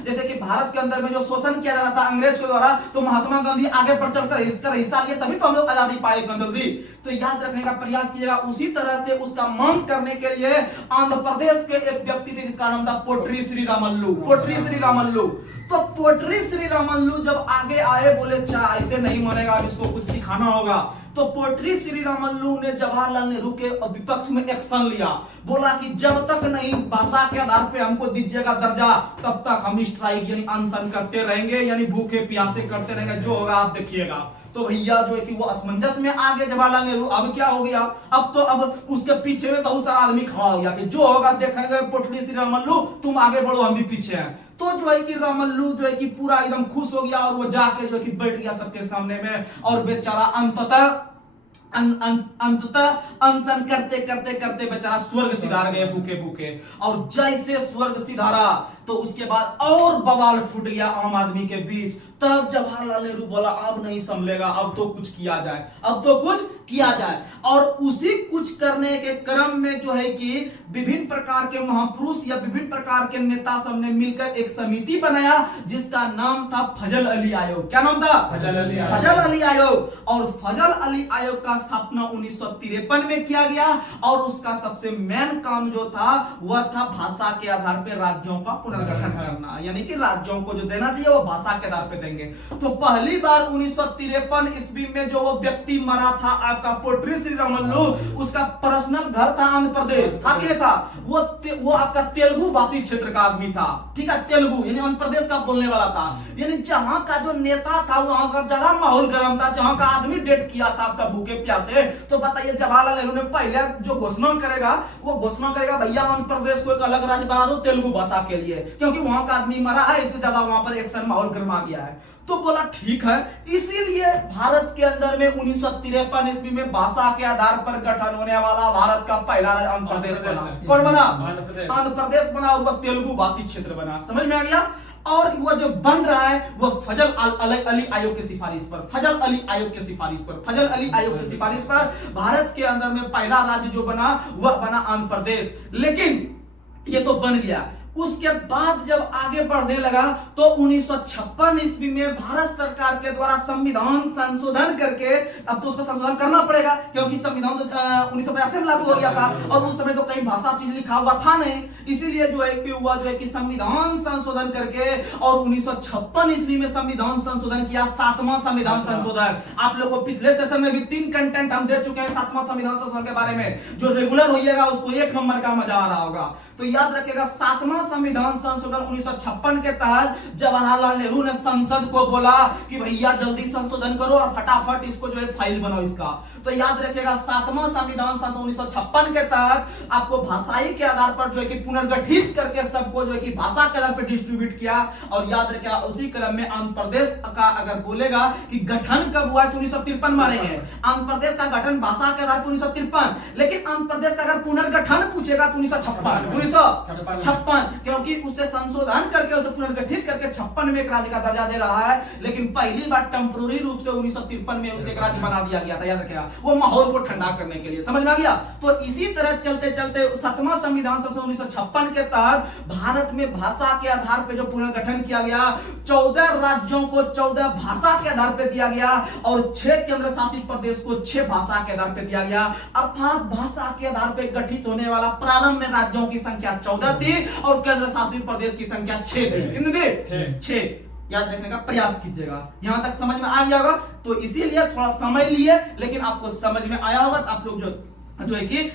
जैसे कि भारत के अंदर में जो शोषण किया जा रहा था अंग्रेज के द्वारा, तो महात्मा गांधी आगे बढ़ चढ़कर इसका हिस्सा लिए, तभी तो हम लोग आजादी पाए इतना जल्दी। तो याद रखने का प्रयास कीजिएगा। उसी तरह से उसका मांग करने के लिए आंध्र प्रदेश के एक व्यक्ति थे जिसका नाम था पोट्री श्रीरामल्लू। पोट्री श्रीरामल्लू। तो पोट्री श्रीरामल्लू जब आगे आए, बोले चा ऐसे नहीं मानेगा, अब इसको कुछ सिखाना होगा। तो पोट्री श्रीरामल्लू ने जवाहरलाल नेहरू के विपक्ष में एक्शन लिया, बोला कि जब तक नहीं भाषा के आधार पे हमको दीजिएगा दर्जा, तब तक हम स्ट्राइक यानी अनशन करते रहेंगे, यानी भूखे प्यासे करते रहेंगे, जो होगा आप देखिएगा। तो भैया जो है कि वो असमंजस में आ गए जवाहरलाल नेहरू। अब क्या हो गया? अब उसके पीछे में बहुत सारा आदमी खड़ा हो गया कि जो होगा देखेंगे, पोट्री श्रीरामल्लू तुम आगे बढ़ो, हम भी पीछे हैं। तो जो है कि रामल्लू जो है कि पूरा एकदम खुश हो गया और वो जाके जो है कि बैठ गया सबके सामने में, और बेचारा अंततः अनशन करते करते करते बेचारा स्वर्ग सिधार गए भूखे भूखे। और जैसे स्वर्ग सिधारा, तो उसके बाद और बवाल फूट गया आम आदमी के बीच। तब जवाहरलाल नेहरू बोला अब नहीं संभलेगा, अब तो कुछ किया जाए, अब तो कुछ किया जाए। और उसी कुछ करने के क्रम में जो है कि विभिन्न प्रकार के महापुरुष या विभिन्न प्रकार के नेता सब ने मिलकर एक समिति बनाया जिसका नाम था फजल अली आयोग। क्या नाम था? फजल अली आयोग। और फजल अली आयोग का स्थापना 1953 में किया गया और उसका सबसे मेन काम जो था वह था भाषा के आधार पर राज्यों का पुनर्गठन करना, यानी कि राज्यों को जो देना चाहिए वो भाषा के आधार पर देंगे। तो पहली बार 1953 ईस्वी में जो वो व्यक्ति मरा था आपका पोट्री श्री रामुलु, उसका पर्सनल घर था आंध्र प्रदेश, था कि था वो आपका तेलुगु भाषी क्षेत्र का आदमी था, ठीक है, तेलुगु यानी आंध्र प्रदेश का बोलने वाला था। यानी जहां का जो नेता था वहां का ज्यादा माहौल गर्म था, जहां का आदमी डेट किया था आपका भूखे प्यासे। तो बताइए जवाहरलाल नेहरू ने पहले जो घोषणा करेगा वो घोषणा करेगा भैया आंध्र प्रदेश को एक अलग राज्य बना दो तेलुगु भाषा के लिए, क्योंकि वहां का आदमी मरा है, इससे ज्यादा वहां पर एक्शन माहौल गर्मा गया है। तो बोला ठीक है। इसीलिए भारत के अंदर में 1953 ईस्वी में भाषा के आधार पर गठन होने वाला भारत का पहला राज्य आंध्र प्रदेश बना। कौन बना? आंध्र प्रदेश बना और वह तेलुगु भाषी क्षेत्र बना। समझ में आ गया? और वह जो बन रहा है वह फजल अली आयोग की सिफारिश पर, फजल अली आयोग की सिफारिश पर, फजल अली आयोग की सिफारिश पर भारत के अंदर में पहला राज्य जो बना वह बना आंध्र प्रदेश। लेकिन ये तो बन गया। उसके बाद जब आगे बढ़ने लगा तो 1956 ईस्वी में भारत सरकार के द्वारा संविधान संशोधन करके, अब तो उसको संशोधन करना पड़ेगा क्योंकि संविधान तो 1985 में लागू हो गया था और उस समय तो कहीं भाषा चीज लिखा हुआ था नहीं, इसीलिए जो है कि हुआ जो है कि संविधान संशोधन करके और 1956 ईस्वी में संविधान संशोधन किया, 7वां संविधान संशोधन। आप लोग को पिछले सेशन में भी 3 कंटेंट हम दे चुके हैं 7वां संविधान संशोधन के बारे में, जो रेगुलर होइएगा उसको 1 नंबर का मजा आ रहा होगा। तो याद रखिएगा 7वां संविधान संशोधन 1956 के तहत जवाहरलाल नेहरू ने संसद को बोला कि भैया जल्दी संशोधन करो और फटाफट इसको जो है फाइल बनाओ इसका। तो याद रखिएगा 7वां संविधान संशोधन 1956 के तहत आपको भाषाई के आधार पर जो है कि पुनर्गठित करके सबको जो है कि भाषा के आधार पर डिस्ट्रीब्यूट किया। और याद रखिएगा उसी क्रम में आंध्र प्रदेश का अगर बोलेगा कि गठन कब हुआ तो 1953 मारेंगे। आंध्र प्रदेश का गठन भाषा के आधार पर 1953, लेकिन आंध्र प्रदेश का अगर पुनर्गठन पूछेगा तो 1956, क्योंकि उससे संशोधन करके उसे पुनर्गठित करके 56 में एक राज्य का दर्जा दे रहा है। लेकिन पहली बार टेम्पोररी रूप से 1953 में उसे एक राज्य बना दिया गया था। याद रखिएगा वो माहौल को ठंडा करने के लिए। समझ में आ गया? तो इसी तरह चलते चलते 7वां संविधान संशोधन 1956 के तहत भारत में भाषा के आधार पर जो पुनर्गठन किया गया, 14 राज्यों को 14 भाषा के आधार पर दिया गया और 6 केंद्र शासित प्रदेश को 6 भाषा के आधार पर दिया गया। अर्थात भाषा के आधार पर गठित होने वाला प्रारंभ में राज्यों की संख्या 14 थी और केंद्र शासित प्रदेश की संख्या 6 थी। 6 याद रखने का प्रयास कीजिएगा। यहां तक समझ में आ गया होगा? तो इसीलिए थोड़ा समय लिए, लेकिन आपको समझ में आया होगा तो आप लोग जो है कि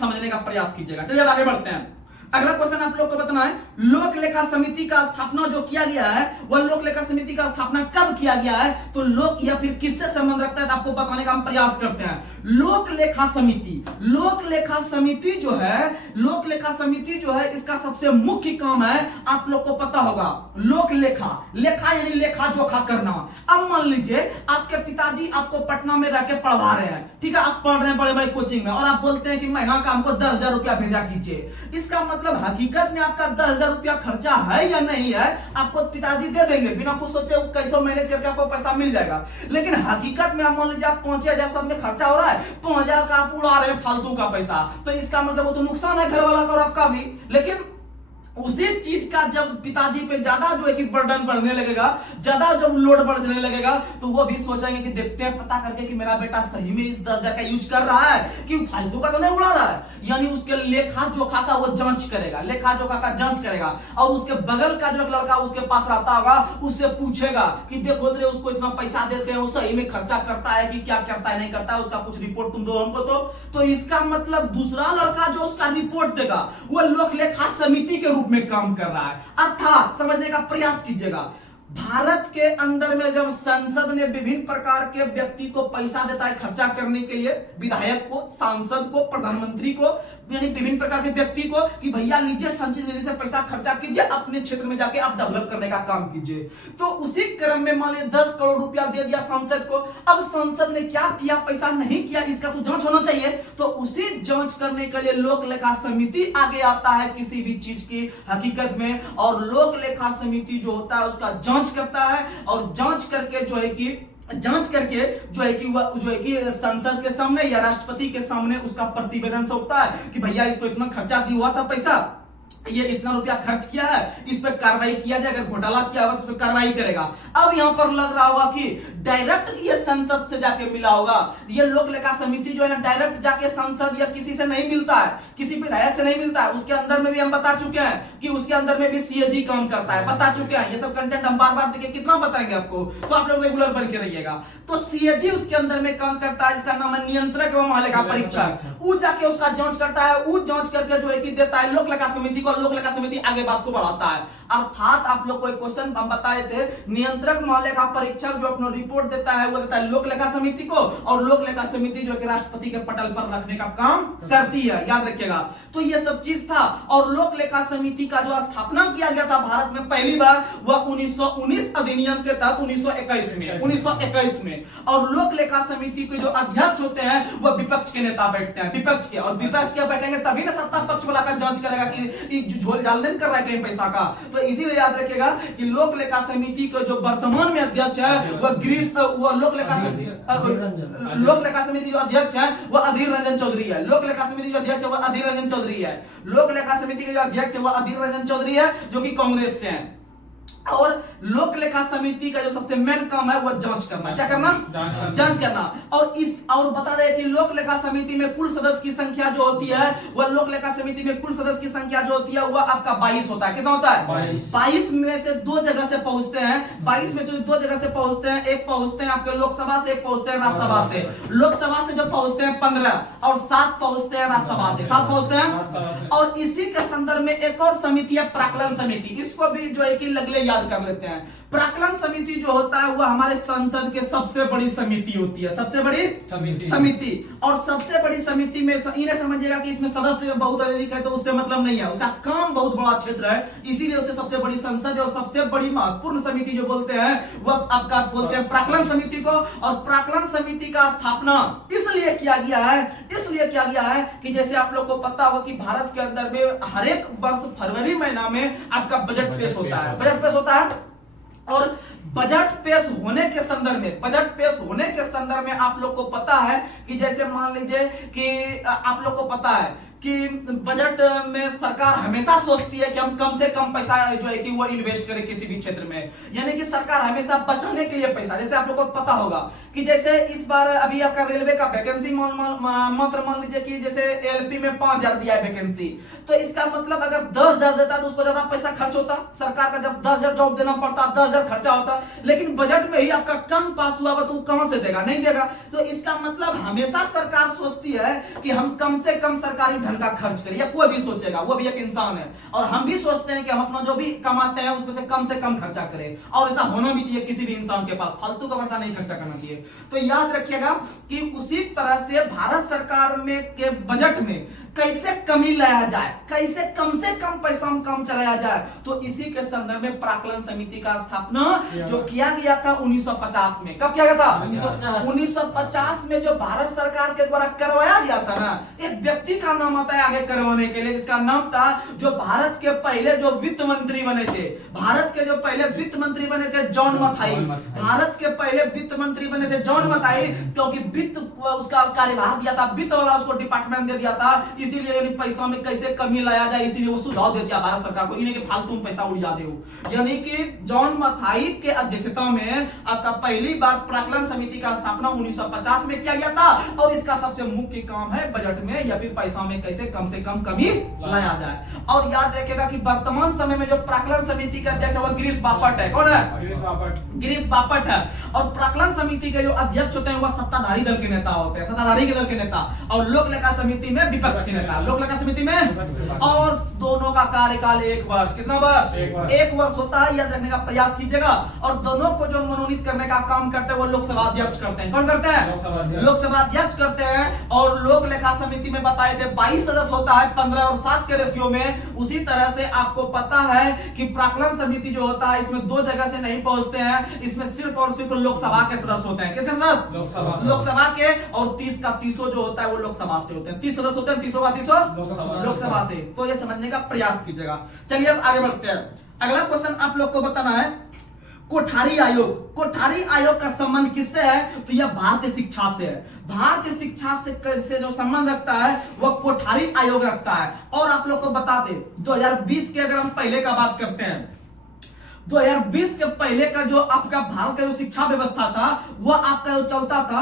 समझने का प्रयास कीजिएगा। चलिए आगे बढ़ते हैं। अगला क्वेश्चन आप लोग को बताना है, लोक लेखा समिति का स्थापना जो किया गया है वह लोक लेखा समिति का स्थापना कब किया गया है, तो लोक या फिर किससे संबंध रखता है तो आपको बताने का हम प्रयास करते हैं। लोक लेखा समिति, लोक लेखा समिति जो है, लोक लेखा समिति जो है इसका सबसे मुख्य काम है, आप लोग को पता होगा, लोक लेखा, लेखा यानी लेखा जोखा करना। अब मान लीजिए आपके पिताजी आपको पटना में रह के पढ़वा रहे हैं, ठीक है, आप पढ़ रहे हैं बड़े बड़े कोचिंग में और आप बोलते हैं कि महीना का हमको 10,000 रुपया भेजा कीजिए। इसका मतलब हकीकत में आपका 10,000 रुपया खर्चा है या नहीं है, आपको पिताजी दे देंगे बिना कुछ सोचे, कैसे मैनेज करके आपको पैसा मिल जाएगा। लेकिन हकीकत में आप मान लीजिए आप 5,000 सब में खर्चा हो रहा है, 5,000 का आप उड़ा रहे हैं फालतू का पैसा, तो इसका मतलब वो तो नुकसान है घर वाला का और आपका भी। लेकिन उसी चीज का जब पिताजी पे ज्यादा जो है कि बर्डन बढ़ने लगेगा, ज्यादा जब लोड बढ़ने लगेगा, तो वो भी सोचेंगे कि देखते हैं पता करके कि मेरा बेटा सही में इस 10,000 का यूज कर रहा है कि फालतू का तो नहीं उड़ा रहा है। यानी उसके लेखा जोखा का वो जांच करेगा, लेखा जोखा का जांच करेगा और उसके बगल का जो लड़का उसके पास रहता होगा उससे पूछेगा कि देखो रे उसको इतना पैसा देते हैं, वो सही में खर्चा करता है कि क्या करता है नहीं करता है, उसका कुछ रिपोर्ट तुम दो हमको। तो इसका मतलब दूसरा लड़का जो उसका रिपोर्ट देगा वो लोक लेखा समिति के रूप में काम कर रहा है। अर्थात समझने का प्रयास कीजिएगा, भारत के अंदर में जब संसद ने विभिन्न प्रकार के व्यक्ति को पैसा देता है खर्चा करने के लिए, विधायक को, सांसद को, प्रधानमंत्री को, यानी विभिन्न प्रकार के व्यक्ति को कि भैया लीजिए संचित निधि से पैसा खर्चा कीजिए, अपने क्षेत्र में जाके आप डेवलप करने का काम कीजिए। तो उसी क्रम में मान लीजिए 10 करोड़ रुपया दे दिया सांसद को। अब सांसद ने क्या किया, पैसा नहीं किया, इसका तो जांच होना चाहिए। तो उसी जांच करने के लिए लोक लेखा समिति आगे आता है किसी भी चीज की हकीकत में, और लोक लेखा समिति जो होता है उसका जांच करता है, और जांच करके जो है कि संसद के सामने या राष्ट्रपति के सामने उसका प्रतिवेदन सौंपता है कि भैया इसको इतना खर्चा दिया हुआ था पैसा, ये इतना रुपया खर्च किया है, इस पे कार्रवाई किया जाए, अगर घोटाला किया होगा तो उस पे कार्रवाई करेगा। अब यहां पर लग रहा होगा कि डायरेक्ट ये संसद से जाके मिला होगा, ये लोक लेखा समिति जो है ना डायरेक्ट जाके संसद या किसी से नहीं मिलता है, किसी विधायक से नहीं मिलता है। उसके अंदर में भी हम बता चुके हैं कि उसके अंदर में भी सीएजी काम करता है, बता चुके हैं। ये सब कंटेंट हम बार बार देखिए, कितना बताएंगे आपको, तो आप लोग रेगुलर बन के रहिएगा। तो सीएजी उसके अंदर में काम करता है, जिसका नाम है नियंत्रक एवं महालेखा परीक्षक। वो जाके उसका जांच करता है, वो जांच करके जो है कि देता है लोक लेखा समिति को, लोक लेखा समिति आगे बात को बढ़ाता है। अर्थात आप लोग को एक क्वेश्चन हम बताए थे, नियंत्रक महालेखा परीक्षक जो अपना रिपोर्ट देता है वो देता है लोक लेखा समिति को, और लोक लेखा समिति जो कि राष्ट्रपति के पटल पर रखने का काम करती है, याद रखिएगा। तो ये सब चीज था। और लोक लेखा समिति का जो स्थापना किया गया था भारत में पहली बार, वह 1919 अधिनियम के तहत 1921 में। और लोक लेखा समिति के जो अध्यक्ष होते हैं वह विपक्ष के नेता बैठते हैं, विपक्ष के, और विपक्ष के बैठेंगे तभी ना सत्ता पक्ष वाला का जांच करेगा कि झोल झाल नहीं कर रहा है कहीं पैसा का। तो इसीलिए याद रखिएगा कि लोक लेखा समिति के जो वर्तमान में अध्यक्ष है वह लोक लेखा समिति जो अध्यक्ष है वह अधीर रंजन चौधरी है। लोक लेखा समिति जो अध्यक्ष है वह अधीर रंजन चौधरी है। लोक लेखा समिति के जो अध्यक्ष है वह अधीर रंजन चौधरी है, जो कि कांग्रेस से हैं। और लोक लेखा समिति का जो सबसे मेन काम है वह जांच करना। क्या करना? जांच करना। और बता दें कि लोक लेखा समिति में कुल सदस्य की संख्या जो होती है, वह लोक लेखा समिति में कुल सदस्य की संख्या जो होती है वह आपका 22 होता है। कितना होता है? 22 में से 2 जगह से पहुंचते हैं, 22 में से 2 जगह से पहुंचते हैं। एक पहुंचते हैं आपके लोकसभा से, एक पहुंचते हैं राज्यसभा से। लोकसभा से जो पहुंचते हैं 15 और 7 पहुंचते हैं राज्यसभा से, 7 पहुंचते हैं। और इसी के संदर्भ में एक और समिति है प्राक्कलन समिति, इसको भी जो है कि लगले याद कर लेते हैं। प्राक्कलन समिति जो होता है वह हमारे संसद के सबसे बड़ी समिति होती है, सबसे बड़ी समिति। और सबसे बड़ी समिति में इन्हें समझिएगा कि इसमें सदस्य बहुत अधिक है तो उससे मतलब नहीं है, उसका काम बहुत बड़ा क्षेत्र है, इसीलिए उसे सबसे बड़ी संसद है। और सबसे बड़ी महत्वपूर्ण समिति जो बोलते हैं वह आपका बोलते हैं प्राक्कलन समिति को। और प्राक्कलन समिति का स्थापना इसलिए किया गया है कि जैसे आप लोग को पता होगा कि भारत के अंदर में हर एक वर्ष फरवरी महीना में आपका बजट पेश होता है, बजट पेश होता है। और बजट पेश होने के संदर्भ में आप लोग को पता है कि जैसे मान लीजिए कि आप लोग को पता है कि बजट में सरकार हमेशा सोचती है कि हम कम से कम पैसा जो है कि वो इन्वेस्ट करें किसी भी क्षेत्र में, यानी कि सरकार हमेशा बचाने के लिए पैसा। जैसे आप लोगों को पता होगा कि जैसे इस बार अभी आपका रेलवे का वैकेंसी मात्र मान लीजिए कि जैसे एलपी में 5000 दिया है वैकेंसी, तो इसका मतलब अगर 10,000 देता तो उसको ज्यादा पैसा खर्च होता। सरकार का जब 10,000 जॉब देना पड़ता, 10,000 खर्चा होता, लेकिन बजट में ही आपका कम पास हुआ तो वो कहां से देगा? नहीं देगा। तो इसका मतलब हमेशा सरकार सोचती है कि हम कम से कम सरकारी धन का खर्च करें, या कोई भी सोचेगा, वो भी एक इंसान है। और हम भी सोचते हैं कि हम अपना जो भी कमाते हैं उसमें से कम खर्चा करें, और ऐसा होना भी चाहिए। किसी भी इंसान के पास फालतू का पैसा नहीं खर्चा करना चाहिए। तो याद रखिएगा कि उसी तरह से भारत सरकार में के बजट में कैसे कमी लाया जाए, कैसे कम से कम पैसा में कम चलाया जाए, तो इसी के संदर्भ में प्राक्कलन समिति का स्थापना जो किया गया था 1950 में। कब किया गया था? 1950 में जो भारत सरकार के द्वारा करवाया गया था ना, एक व्यक्ति का नाम आता है आगे करवाने के लिए, जिसका नाम था जो भारत के पहले जो वित्त मंत्री बने थे, भारत के जो पहले वित्त मंत्री बने थे जॉन मथाई। भारत के पहले वित्त मंत्री बने थे जॉन मथाई, क्योंकि वित्त उसका कार्यभार दिया था, वित्त वाला उसको डिपार्टमेंट दे दिया था। इसीलिए यानी पैसा में कैसे कमी लाया जाए, इसीलिए वो सुझाव दे दिया भारत सरकार को, इन्हें कि फालतू में पैसा उड़ जाते हो। यानी कि जॉन मथाई के अध्यक्षता में आपका पहली बार प्राक्कलन समिति का स्थापना 1950 में किया गया था। और इसका सबसे मुख्य काम है बजट में या फिर पैसा में कैसे कम से कम कमी लाया जाए। और याद रखिएगा कि वर्तमान समय में जो प्राक्कलन समिति का अध्यक्ष है वह गिरीश बापट है। कौन है? गिरीश बापट है। और प्राक्कलन समिति के जो अध्यक्ष होते हैं वह सत्ताधारी दल के नेता होते हैं, सत्ताधारी के दल के नेता, और लोक लेखा समिति में विपक्ष विपक्षी नेता। लोक लड़का समिति में और दोनों का कार्यकाल 1 वर्ष। कितना वर्ष? 1 वर्ष होता है, याद रखने का प्रयास कीजिएगा। और दोनों को जो मनोनीत करने का काम करते हैं वो लोकसभा अध्यक्ष करते हैं। कौन करते हैं? लोकसभा अध्यक्ष करते हैं। और लोक लेखा समिति में बताए थे 22 सदस्य होता है, 15 और 7 के रेशियो में। उसी तरह से आपको पता है कि प्राक्कलन समिति जो होता है इसमें 2 जगह से नहीं पहुंचते हैं, इसमें सिर्फ और सिर्फ लोकसभा के सदस्य होते हैं। किसके सदस्य? लोकसभा के। और 30 का 30 जो होता है वो लोकसभा से होते हैं। 30 सदस्य होते हैं, 30 का 30 लोकसभा से। तो ये समझने का प्रयास कीजिएगा। चलिए अब आगे बढ़ते हैं। अगला क्वेश्चन आप लोग को बताना है कोठारी आयोग। कोठारी आयोग का संबंध किससे है? तो यह भारतीय शिक्षा से है। भारतीय शिक्षा से जो संबंध रखता है वह कोठारी आयोग रखता है। और आप लोग को बता दें 2020 के अगर हम पहले का बात करते हैं, 2020 के पहले का जो आपका भारत का जो शिक्षा व्यवस्था था वह आपका जो चलता था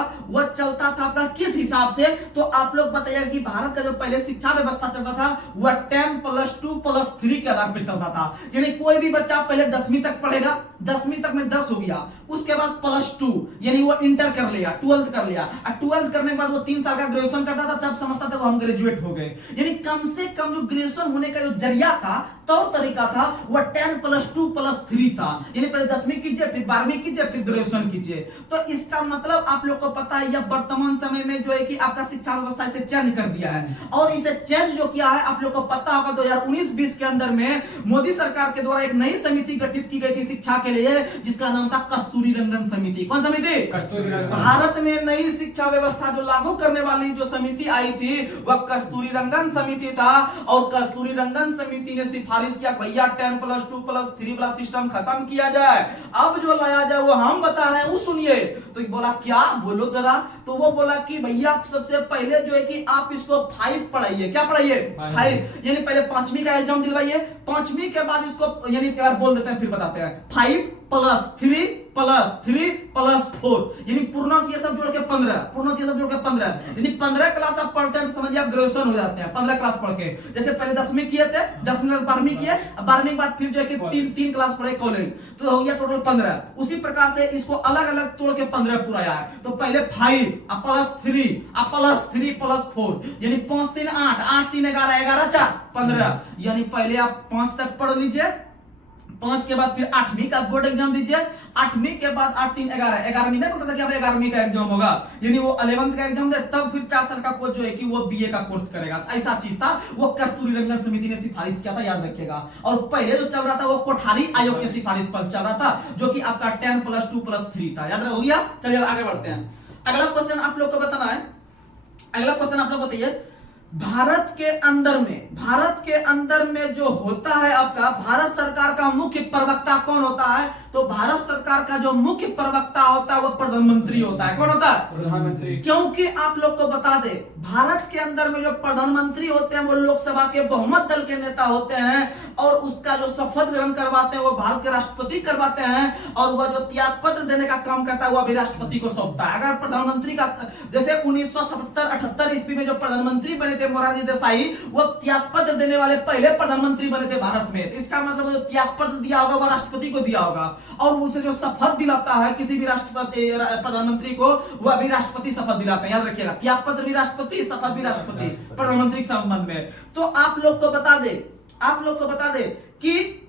आपका किस हिसाब से? तो आप लोग बताइए कि भारत का जो पहले शिक्षा व्यवस्था चलता था वह 10+2+3 के आधार पर चलता था। यानी कोई भी बच्चा पहले 10वीं तक पढ़ेगा, 10वीं तक में 10 हो गया, उसके बाद +2 यानी वो इंटर कर लिया, 12th कर लिया, और 12th करने के बाद वो 3 साल का ग्रेजुएशन करता था, तब समझता था वो हम ग्रेजुएट हो गए। यानी कम से कम जो ग्रेजुएशन होने का जो जरिया था, तौर तरीका था, वह 10+2+3 था। यानी पहले 10वीं कीजिए, फिर 12वीं कीजिए, फिर ग्रेजुएशन कीजिए। तो इसका मतलब आप लोग को पता है यह वर्तमान समय में जो है कि आपका शिक्षा व्यवस्था इसे चेंज कर दिया है। और इसे चेंज जो किया है आप लोग को पता होगा 2019-20 के अंदर में मोदी सरकार के द्वारा एक नई समिति गठित की गई थी शिक्षा के लिए, जिसका नाम था कस्तूरी रंगन समिति। कौन समिति? कस्तूरी रंगन। भारत में नई शिक्षा व्यवस्था जो लागू करने वाली जो समिति आई थी वह कस्तूरी रंगन समिति था। और कस्तूरी रंगन समिति ने सिफारिश किया भैया 10+2+3 वाला सिस्टम खत्म किया जाए, अब जो लाया जाए वो हम बता रहे हैं वो सुनिए। तो बोला क्या? बोलो जरा। तो वो बोला कि भैया सबसे पहले जो है कि आप इसको 5 पढ़ाइए। क्या पढ़ाइए? 5 यानी पहले 5वीं का एग्जाम दिलवाइए, 5वीं के बाद इसको यानी प्यार बोल देते हैं फिर बताते हैं 5+3+3+4 यानी पूर्णांश ये सब जोड़ के 15, पूर्णांश ये सब जोड़ के 15 यानी 15 क्लास आप पढ़ते हैं, समझिए आप ग्रेजुएशन हो जाते हैं 15 क्लास पढ़ के। जैसे पहले 10वीं किए थे, 10वीं के बाद 12वीं किए, 12वीं के बाद फिर जो है कि 3 क्लास पढ़े कॉलेज, तो हो गया टोटल 15। उसी प्रकार से इसको अलग अलग तोड़ के 15 पूरा आया है। तो पहले 5+3+4 यानी 5 3 8, 8 3 11, 11 4 15 यानी पहले आप 5 तक पढ़ लीजिए, 5 के बाद फिर 8वीं का बोर्ड एग्जाम दीजिए, 8वीं के बाद 8 3 11, 11वीं में बोलता था कि अब 11वीं का एग्जाम होगा, यानी वो 11th का एग्जाम दे, तब फिर 4 साल का कोर्स जो है कि वो बीए का कोर्स करेगा। ऐसा चीज था, वो कस्तूरी रंगन समिति ने सिफारिश किया था, याद रखिएगा। और पहले जो चल रहा था वो कोठारी आयोग की सिफारिश पर चल रहा था, जो कि आपका 10+2+3 था। याद हो गया? चलिए आगे बढ़ते हैं। अगला क्वेश्चन आप लोग को बताना है। अगला क्वेश्चन आप लोग बताइए भारत के अंदर में जो होता है आपका भारत सरकार का मुख्य प्रवक्ता कौन होता है? तो भारत सरकार का जो मुख्य प्रवक्ता होता है वो प्रधानमंत्री होता है। कौन होता है? प्रधानमंत्री। क्योंकि आप लोग को बता दे भारत के अंदर में जो प्रधानमंत्री होते हैं वो लोकसभा के बहुमत दल के नेता होते हैं, और उसका जो शपथ ग्रहण करवाते हैं वो भारत के राष्ट्रपति करवाते हैं, और वह जो त्याग पत्र देने का काम करता है वो अभी राष्ट्रपति को सौंपता है। अगर प्रधानमंत्री का जैसे 1977-78 ईस्वी में जो प्रधानमंत्री बने थे मोरारजी देसाई, वो त्याग पत्र देने वाले पहले प्रधानमंत्री बने थे भारत में। इसका मतलब जो त्याग पत्र दिया होगा वो राष्ट्रपति को दिया होगा, और उसे जो शपथ दिलाता है किसी भी राष्ट्रपति प्रधानमंत्री को, वह भी राष्ट्रपति शपथ दिलाता है। याद रखिएगा, त्याग पत्र भी राष्ट्रपति, शपथ भी राष्ट्रपति, प्रधानमंत्री के संबंध में। तो आप लोग को बता दे कि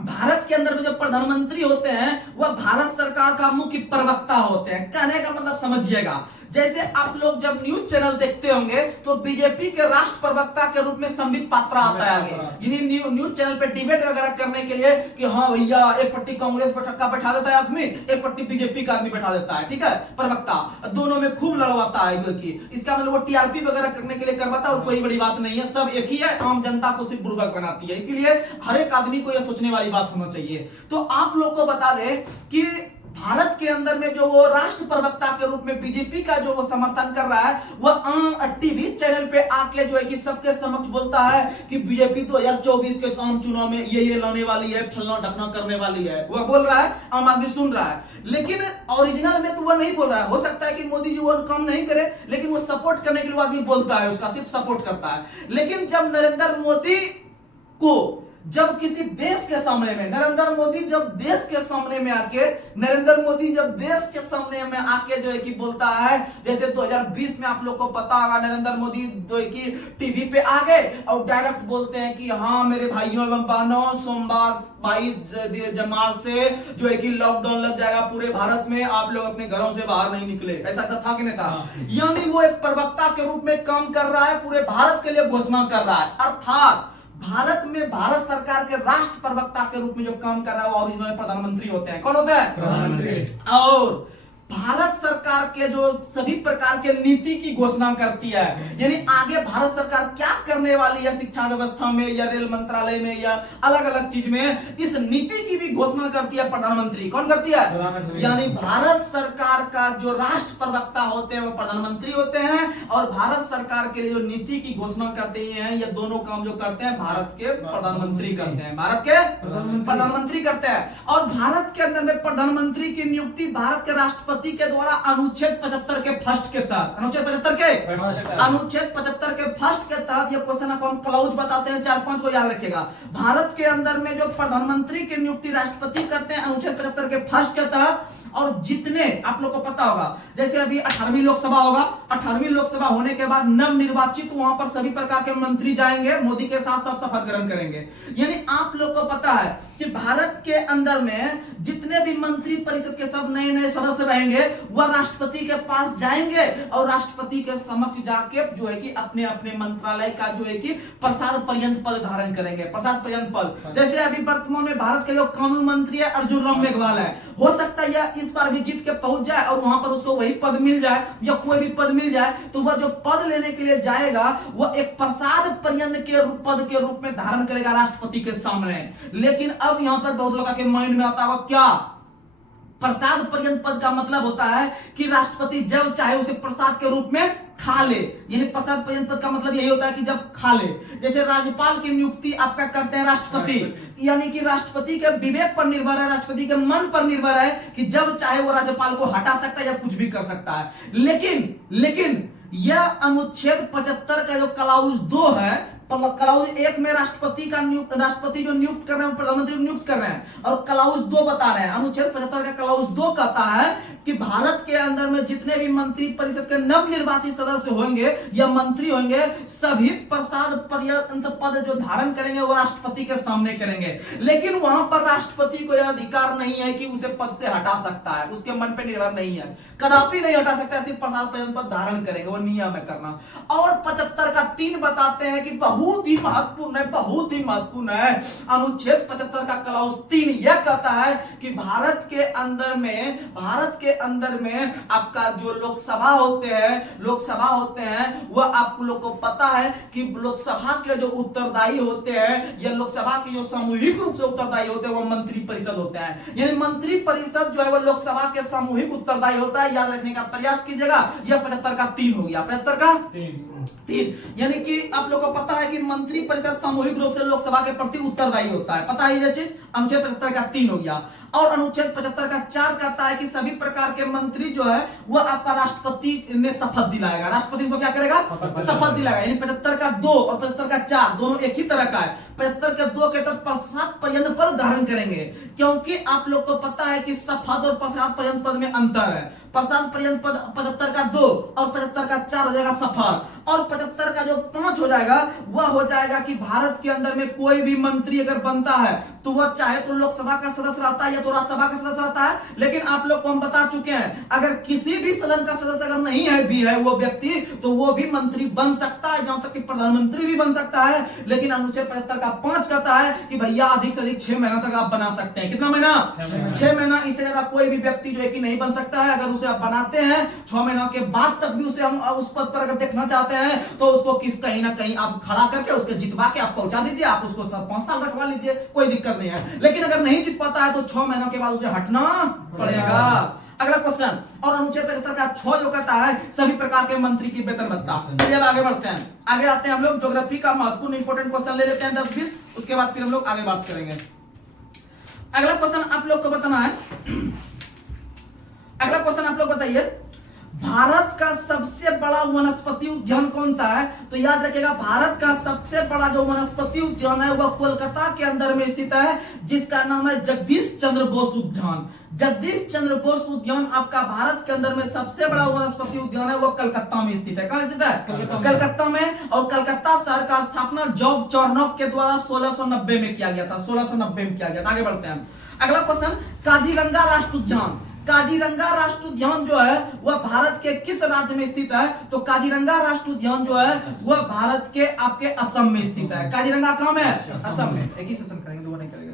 भारत के अंदर में जो प्रधानमंत्री होते हैं वह भारत सरकार का मुख्य प्रवक्ता होते हैं। कहने का मतलब समझिएगा, जैसे आप लोग जब न्यूज चैनल देखते होंगे तो बीजेपी के राष्ट्र प्रवक्ता के रूप में संबित पात्रा आता है आगे, यानी न्यूज चैनल पे डिबेट वगैरह करने के लिए कि हाँ भैया एक पट्टी कांग्रेस का बैठा देता है आदमी, एक पट्टी बीजेपी का आदमी बैठा देता है, ठीक है, प्रवक्ता दोनों में खूब लड़वाता है कि इसका मतलब वो टीआरपी वगैरह करने के लिए करवाता है, और कोई बड़ी बात नहीं है, सब एक ही है, आम जनता को सिर्फ बुर्बक बनाती है। इसीलिए हर एक आदमी को यह सोचने वाली बात होना चाहिए। तो आप लोग को बता दें कि भारत के अंदर में जो वो राष्ट्र प्रवक्ता के रूप में बीजेपी का जो वो समर्थन कर रहा है, वह आम टीवी चैनल पे आके जो है कि सबके समक्ष बोलता है कि बीजेपी 2024 के आम चुनाव में ये लाने वाली है, फलना ढकना करने वाली है। वह बोल रहा है, आम आदमी सुन रहा है, लेकिन ओरिजिनल में तो वह नहीं बोल रहा है। हो सकता है कि मोदी जी वो काम नहीं करे, लेकिन वो सपोर्ट करने के लिए आदमी बोलता है, उसका सिर्फ सपोर्ट करता है। लेकिन जब नरेंद्र मोदी को जब किसी देश के सामने में नरेंद्र मोदी जब देश के सामने में आके जो है कि बोलता है, जैसे 2020 में आप लोग को पता होगा नरेंद्र मोदी जो है कि टीवी पे आ गए और डायरेक्ट बोलते हैं कि हाँ मेरे भाइयों एवं बहनों, सोमवार 22 मार्च से जो है कि लॉकडाउन लग जाएगा पूरे भारत में, आप लोग अपने घरों से बाहर नहीं निकले। ऐसा था कि नहीं था? यानी वो एक प्रवक्ता के रूप में काम कर रहा है, पूरे भारत के लिए घोषणा कर रहा है। अर्थात भारत में भारत सरकार के राष्ट्र प्रवक्ता के रूप में जो काम कर रहा है वो ओरिजिनल प्रधानमंत्री होते हैं। कौन होते हैं? प्रधानमंत्री। और भारत सरकार के जो सभी प्रकार के नीति की घोषणा करती है, यानी आगे भारत सरकार क्या करने वाली है शिक्षा व्यवस्था में या रेल मंत्रालय में या अलग अलग चीज में, इस नीति की भी घोषणा करती है प्रधानमंत्री। कौन करती है? यानी भारत सरकार का जो राष्ट्र प्रवक्ता होते हैं वो प्रधानमंत्री होते हैं, और भारत सरकार के लिए जो नीति की घोषणा करते हैं, ये दोनों काम जो करते हैं भारत के प्रधानमंत्री करते हैं। भारत के प्रधानमंत्री करते हैं। और भारत के अंदर में प्रधानमंत्री की नियुक्ति भारत के राष्ट्रपति के द्वारा अनुच्छेद 75 के फर्स्ट के तहत, अनुच्छेद 75 के फर्स्ट के तहत, ये क्वेश्चन आपको हम क्लाउज बताते हैं, 4-5 को याद रखिएगा। भारत के अंदर में जो प्रधानमंत्री की नियुक्ति राष्ट्रपति करते हैं अनुच्छेद 75 के फर्स्ट के तहत, और जितने आप लोग को पता होगा जैसे अभी 18वीं लोकसभा होगा, 18वीं लोकसभा होने के बाद नव निर्वाचित वहां पर सभी प्रकार के मंत्री जाएंगे, मोदी के साथ सब शपथ ग्रहण करेंगे। यानी आप लोग को पता है कि भारत के अंदर में जितने भी मंत्री परिषद के सब नए नए सदस्य रहेंगे वह राष्ट्रपति के पास जाएंगे और राष्ट्रपति के समक्ष जाके जो है कि अपने अपने मंत्रालय का जो है कि प्रसाद पर्यंत पद धारण करेंगे। प्रसाद पर्यंत पद, जैसे अभी वर्तमान में भारत के जो कानून मंत्री है अर्जुन राम मेघवाल है, हो सकता है इस बार भी जीत के पहुंच जाए और वहां पर उसको वही पद मिल जाए या कोई भी पद मिल जाए, तो वह जो पद लेने के लिए जाएगा वह एक प्रसाद पर्यंत के पद के रूप में धारण करेगा राष्ट्रपति के सामने। लेकिन अब यहां पर बहुत लोगों के माइंड में आता है क्या प्रसाद पर्यंत पद का मतलब होता है कि राष्ट्रपति जब चाहे उसे प्रसाद के रूप में खा ले, यानी प्रसाद पर्यंत पद का मतलब यही होता है कि जब खा ले। जैसे राज्यपाल की नियुक्ति आपका करते हैं राष्ट्रपति, यानी कि राष्ट्रपति के विवेक पर निर्भर है, राष्ट्रपति के मन पर निर्भर है कि जब चाहे वो राज्यपाल को हटा सकता है या कुछ भी कर सकता है। लेकिन यह अनुच्छेद 75 का जो क्लाउज 2 है, क्लाउज 1 में राष्ट्रपति जो नियुक्त कर रहे हैं प्रधानमंत्री नियुक्त कर रहे हैं, और क्लाउज 2 बता रहे हैं, अनुच्छेद 75 का क्लाउज 2 कहता है कि भारत के अंदर में जितने भी मंत्री परिषद के नवनिर्वाचित सदस्य होंगे या मंत्री होंगे, सभी प्रसाद पर्यंत पद जो धारण करेंगे वो राष्ट्रपति के सामने करेंगे। लेकिन वहां पर राष्ट्रपति को यह अधिकार नहीं है कि उसे पद से हटा सकता है, उसके मन पे निर्भर नहीं है, कदापि नहीं हटा सकता, सिर्फ प्रसाद पर्यंत पद धारण करेंगे, वो नियम है करना। और 75 का 3 बताते हैं कि बहुत ही महत्वपूर्ण है। अनुच्छेद 75 का क्लाउज 3 यह कहता है कि भारत के अंदर में आपका जो लोकसभा होते हैं वह आप लोग को पता है कि लोकसभा के जो उत्तरदायी होते हैं या लोकसभा के जो सामूहिक रूप से उत्तरदायी होते हैं वो मंत्री परिषद होते हैं। यानी मंत्री परिषद जो है वो लोकसभा के सामूहिक उत्तरदायी होता है, याद रखने का प्रयास कीजिएगा। यह 75 का 3 हो गया, 75 का 3, यानी कि आप लोग को पता है कि मंत्री परिषद सामूहिक रूप से लोकसभा के प्रति उत्तरदायी होता है, पता है ये चीज। अनुच्छेद 75 का 3 हो गया। और अनुच्छेद 75 का 4 कहता है कि सभी प्रकार के मंत्री जो है वह आपका राष्ट्रपति ने शपथ दिलाएगा, राष्ट्रपति इसको क्या करेगा? शपथ दिलाएगा। यानी 75 का 2 और 75 का 4 दोनों एक ही तरह का है। 75 के 2 के तहत प्रसाद पर्यंत पद धारण करेंगे, क्योंकि आप लोग को पता है कि शपथ और प्रसाद पर्यंत पद में अंतर है। प्रसाद पर्यंत पद 75 का 2 और 75 का 4 हो जाएगा शपथ, और 75 का जो 5 हो जाएगा वह हो जाएगा कि भारत के अंदर में कोई भी मंत्री अगर बनता है तो वह चाहे तो लोकसभा का सदस्य रहता है या तो राज्यसभा का सदस्य रहता है। लेकिन आप लोग को हम बता चुके हैं अगर किसी भी सदन का सदस्य अगर नहीं है भी है वो व्यक्ति, तो वो भी मंत्री बन सकता है, जहां तक कि प्रधानमंत्री भी बन सकता है। लेकिन अनुच्छेद 75 का 5 कहता है कि भैया अधिक से अधिक 6 महीना तक आप बना सकते हैं। कितना महीना? 6 महीना, इससे ज्यादा कोई भी व्यक्ति जो है कि नहीं बन सकता है। अगर उसे आप बनाते हैं 6 महीना के बाद तक भी उसे हम उस पद पर अगर देखना चाहते हैं तो उसको कहीं ना कहीं आप खड़ा करके उसके जितवा के आप पहुंचा दीजिए, आप उसको 5 साल रखवा लीजिए, कोई दिक्कत नहीं है। लेकिन अगर नहीं जीत पाता है तो 6 महीनों के बाद उसे हटना पड़ेगा। अगला क्वेश्चन, और अनुच्छेद 75 का 6 जो कहता है सभी प्रकार के मंत्री की वेतन भत्ता। चलिए अब आगे बढ़ते हैं, आगे आते हैं हम लोग ज्योग्राफी का महत्वपूर्ण इंपोर्टेंट क्वेश्चन ले लेते हैं 10-20, उसके बाद फिर हम लोग आगे बात करेंगे। अगला क्वेश्चन आप लोग को बताना है, अगला क्वेश्चन आप लोग बताइए, भारत का सबसे बड़ा वनस्पति उद्यान कौन सा है? तो याद रखिएगा, भारत का सबसे बड़ा जो वनस्पति उद्यान है वह कोलकाता के अंदर में स्थित है, जिसका नाम है जगदीश चंद्र बोस उद्यान। जगदीश चंद्र बोस उद्यान आपका भारत के अंदर में सबसे बड़ा वनस्पति उद्यान है, वो कलकत्ता में स्थित है। कहां स्थित है? कलकत्ता में। और कलकत्ता शहर का स्थापना जॉर्ज चार्नोक के द्वारा 1690 में किया गया था। 1690 में किया गया था। आगे बढ़ते हैं। अगला क्वेश्चन, काजीरंगा राष्ट्रीय उद्यान। काजीरंगा राष्ट्रीय उद्यान जो है वह भारत के किस राज्य में स्थित है? तो काजीरंगा राष्ट्रीय उद्यान जो है वह भारत के आपके असम में स्थित है। काजीरंगा कहां में है? असम में। एक ही सेशन करेंगे, दो नहीं करेंगे।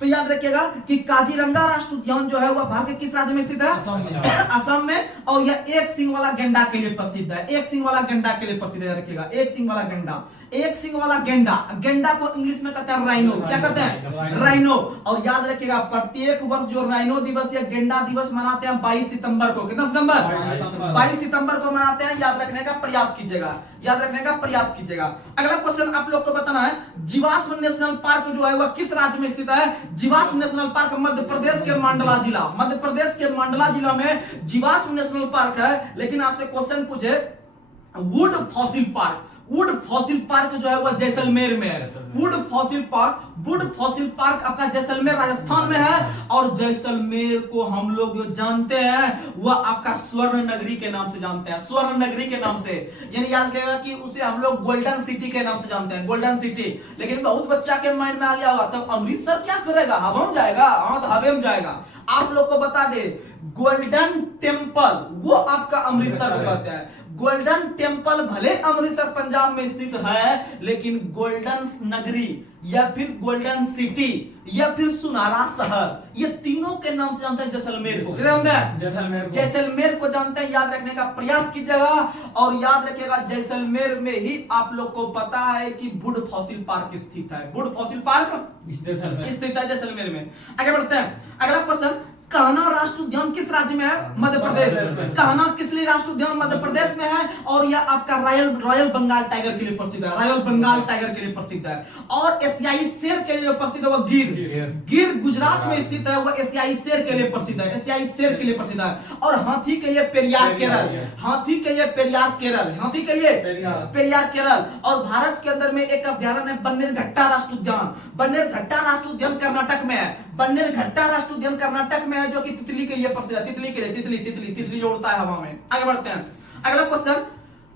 तो याद रखिएगा कि काजीरंगा राष्ट्रीय उद्यान जो है वह भारत के किस राज्य में स्थित है? असम में। और यह एक सिंह वाला गेंडा के लिए प्रसिद्ध है। एक सिंह वाला गेंडा के लिए प्रसिद्ध है। रखिएगा, एक सिंह वाला गेंडा। एक सिंह वाला गेंडा, गेंडा को इंग्लिश में कहते हैं राइनो। क्या कहते हैं? राइनो। और याद रखिएगा, प्रत्येक वर्ष जो राइनो दिवस या गेंडा दिवस मनाते हैं 22 सितंबर को। कितना सितंबर? 22 सितंबर को मनाते हैं। याद रखने का प्रयास कीजिएगा, याद रखने का प्रयास कीजिएगा। अगला क्वेश्चन आप लोग को बताना है, जीवाश्म नेशनल पार्क जो है वह किस राज्य में स्थित है? जीवाश्म नेशनल पार्क मध्य प्रदेश के मंडला जिला, मध्य प्रदेश के मंडला जिला में जीवाश्म नेशनल पार्क है। लेकिन आपसे क्वेश्चन पूछे, would fossil park, would fossil park जो है वह जैसलमेर में है। वुड फॉसिल पार्क आपका जैसलमेर राजस्थान में है। और जैसलमेर को हम लोग जो जानते हैं वह आपका स्वर्ण नगरी के नाम से जानते हैं। स्वर्ण नगरी के नाम से, यानी याद रखिएगा कि उसे हम लोग गोल्डन सिटी के नाम से जानते हैं, गोल्डन सिटी। लेकिन बहुत बच्चा के माइंड में आ गया होगा, तब अमृतसर क्या करेगा? हवा जाएगा। हाँ, तो हवा में जाएगा। आप लोग को बता दे, गोल्डन टेम्पल वो आपका अमृतसर को कहते हैं। गोल्डन टेम्पल भले अमृतसर पंजाब में स्थित है, लेकिन गोल्डन नगरी या फिर गोल्डन सिटी या फिर सुनहरा शहर, ये तीनों के नाम से जानते हैं जैसलमेर को। क्या जानते हैं? जैसलमेर को जानते हैं। याद रखने का प्रयास कीजिएगा। और याद रखिएगा, जैसलमेर में ही आप लोग को पता है कि वुड फॉसिल पार्क स्थित है। वुड फॉसिल पार्क स्थित है जैसलमेर में। आगे बढ़ते हैं। अगला क्वेश्चन, कान्हा राष्ट्रीय उद्यान किस राज्य में है? मध्य प्रदेश। कान्हा किस लिए राष्ट्रीय उद्यान मध्य प्रदेश में है? और यह आपका रॉयल बंगाल टाइगर के लिए प्रसिद्ध है। रॉयल बंगाल टाइगर के लिए प्रसिद्ध है। और एशियाई शेर के लिए प्रसिद्ध है वो गिर गुजरात में स्थित है। वो एशियाई शेर के लिए प्रसिद्ध है। एशियाई शेर के लिए प्रसिद्ध है। और हाथी के लिए पेरियार केरल। हाथी के लिए पेरियार केरल। हाथी के लिए पेरियार केरल। और भारत के अंदर में एक अभ्यारण्य है बन्नेरघट्टा राष्ट्रीय उद्यान। बन्नेरघट्टा राष्ट्रीय उद्यान कर्नाटक में है। बन्नेरघट्टा राष्ट्रीय उद्यान कर्नाटक में है, जो कि तितली के लिए प्रसिद्ध है। तितली के लिए, तितली जो उड़ता है हवा में। आगे बढ़ते हैं। अगला क्वेश्चन,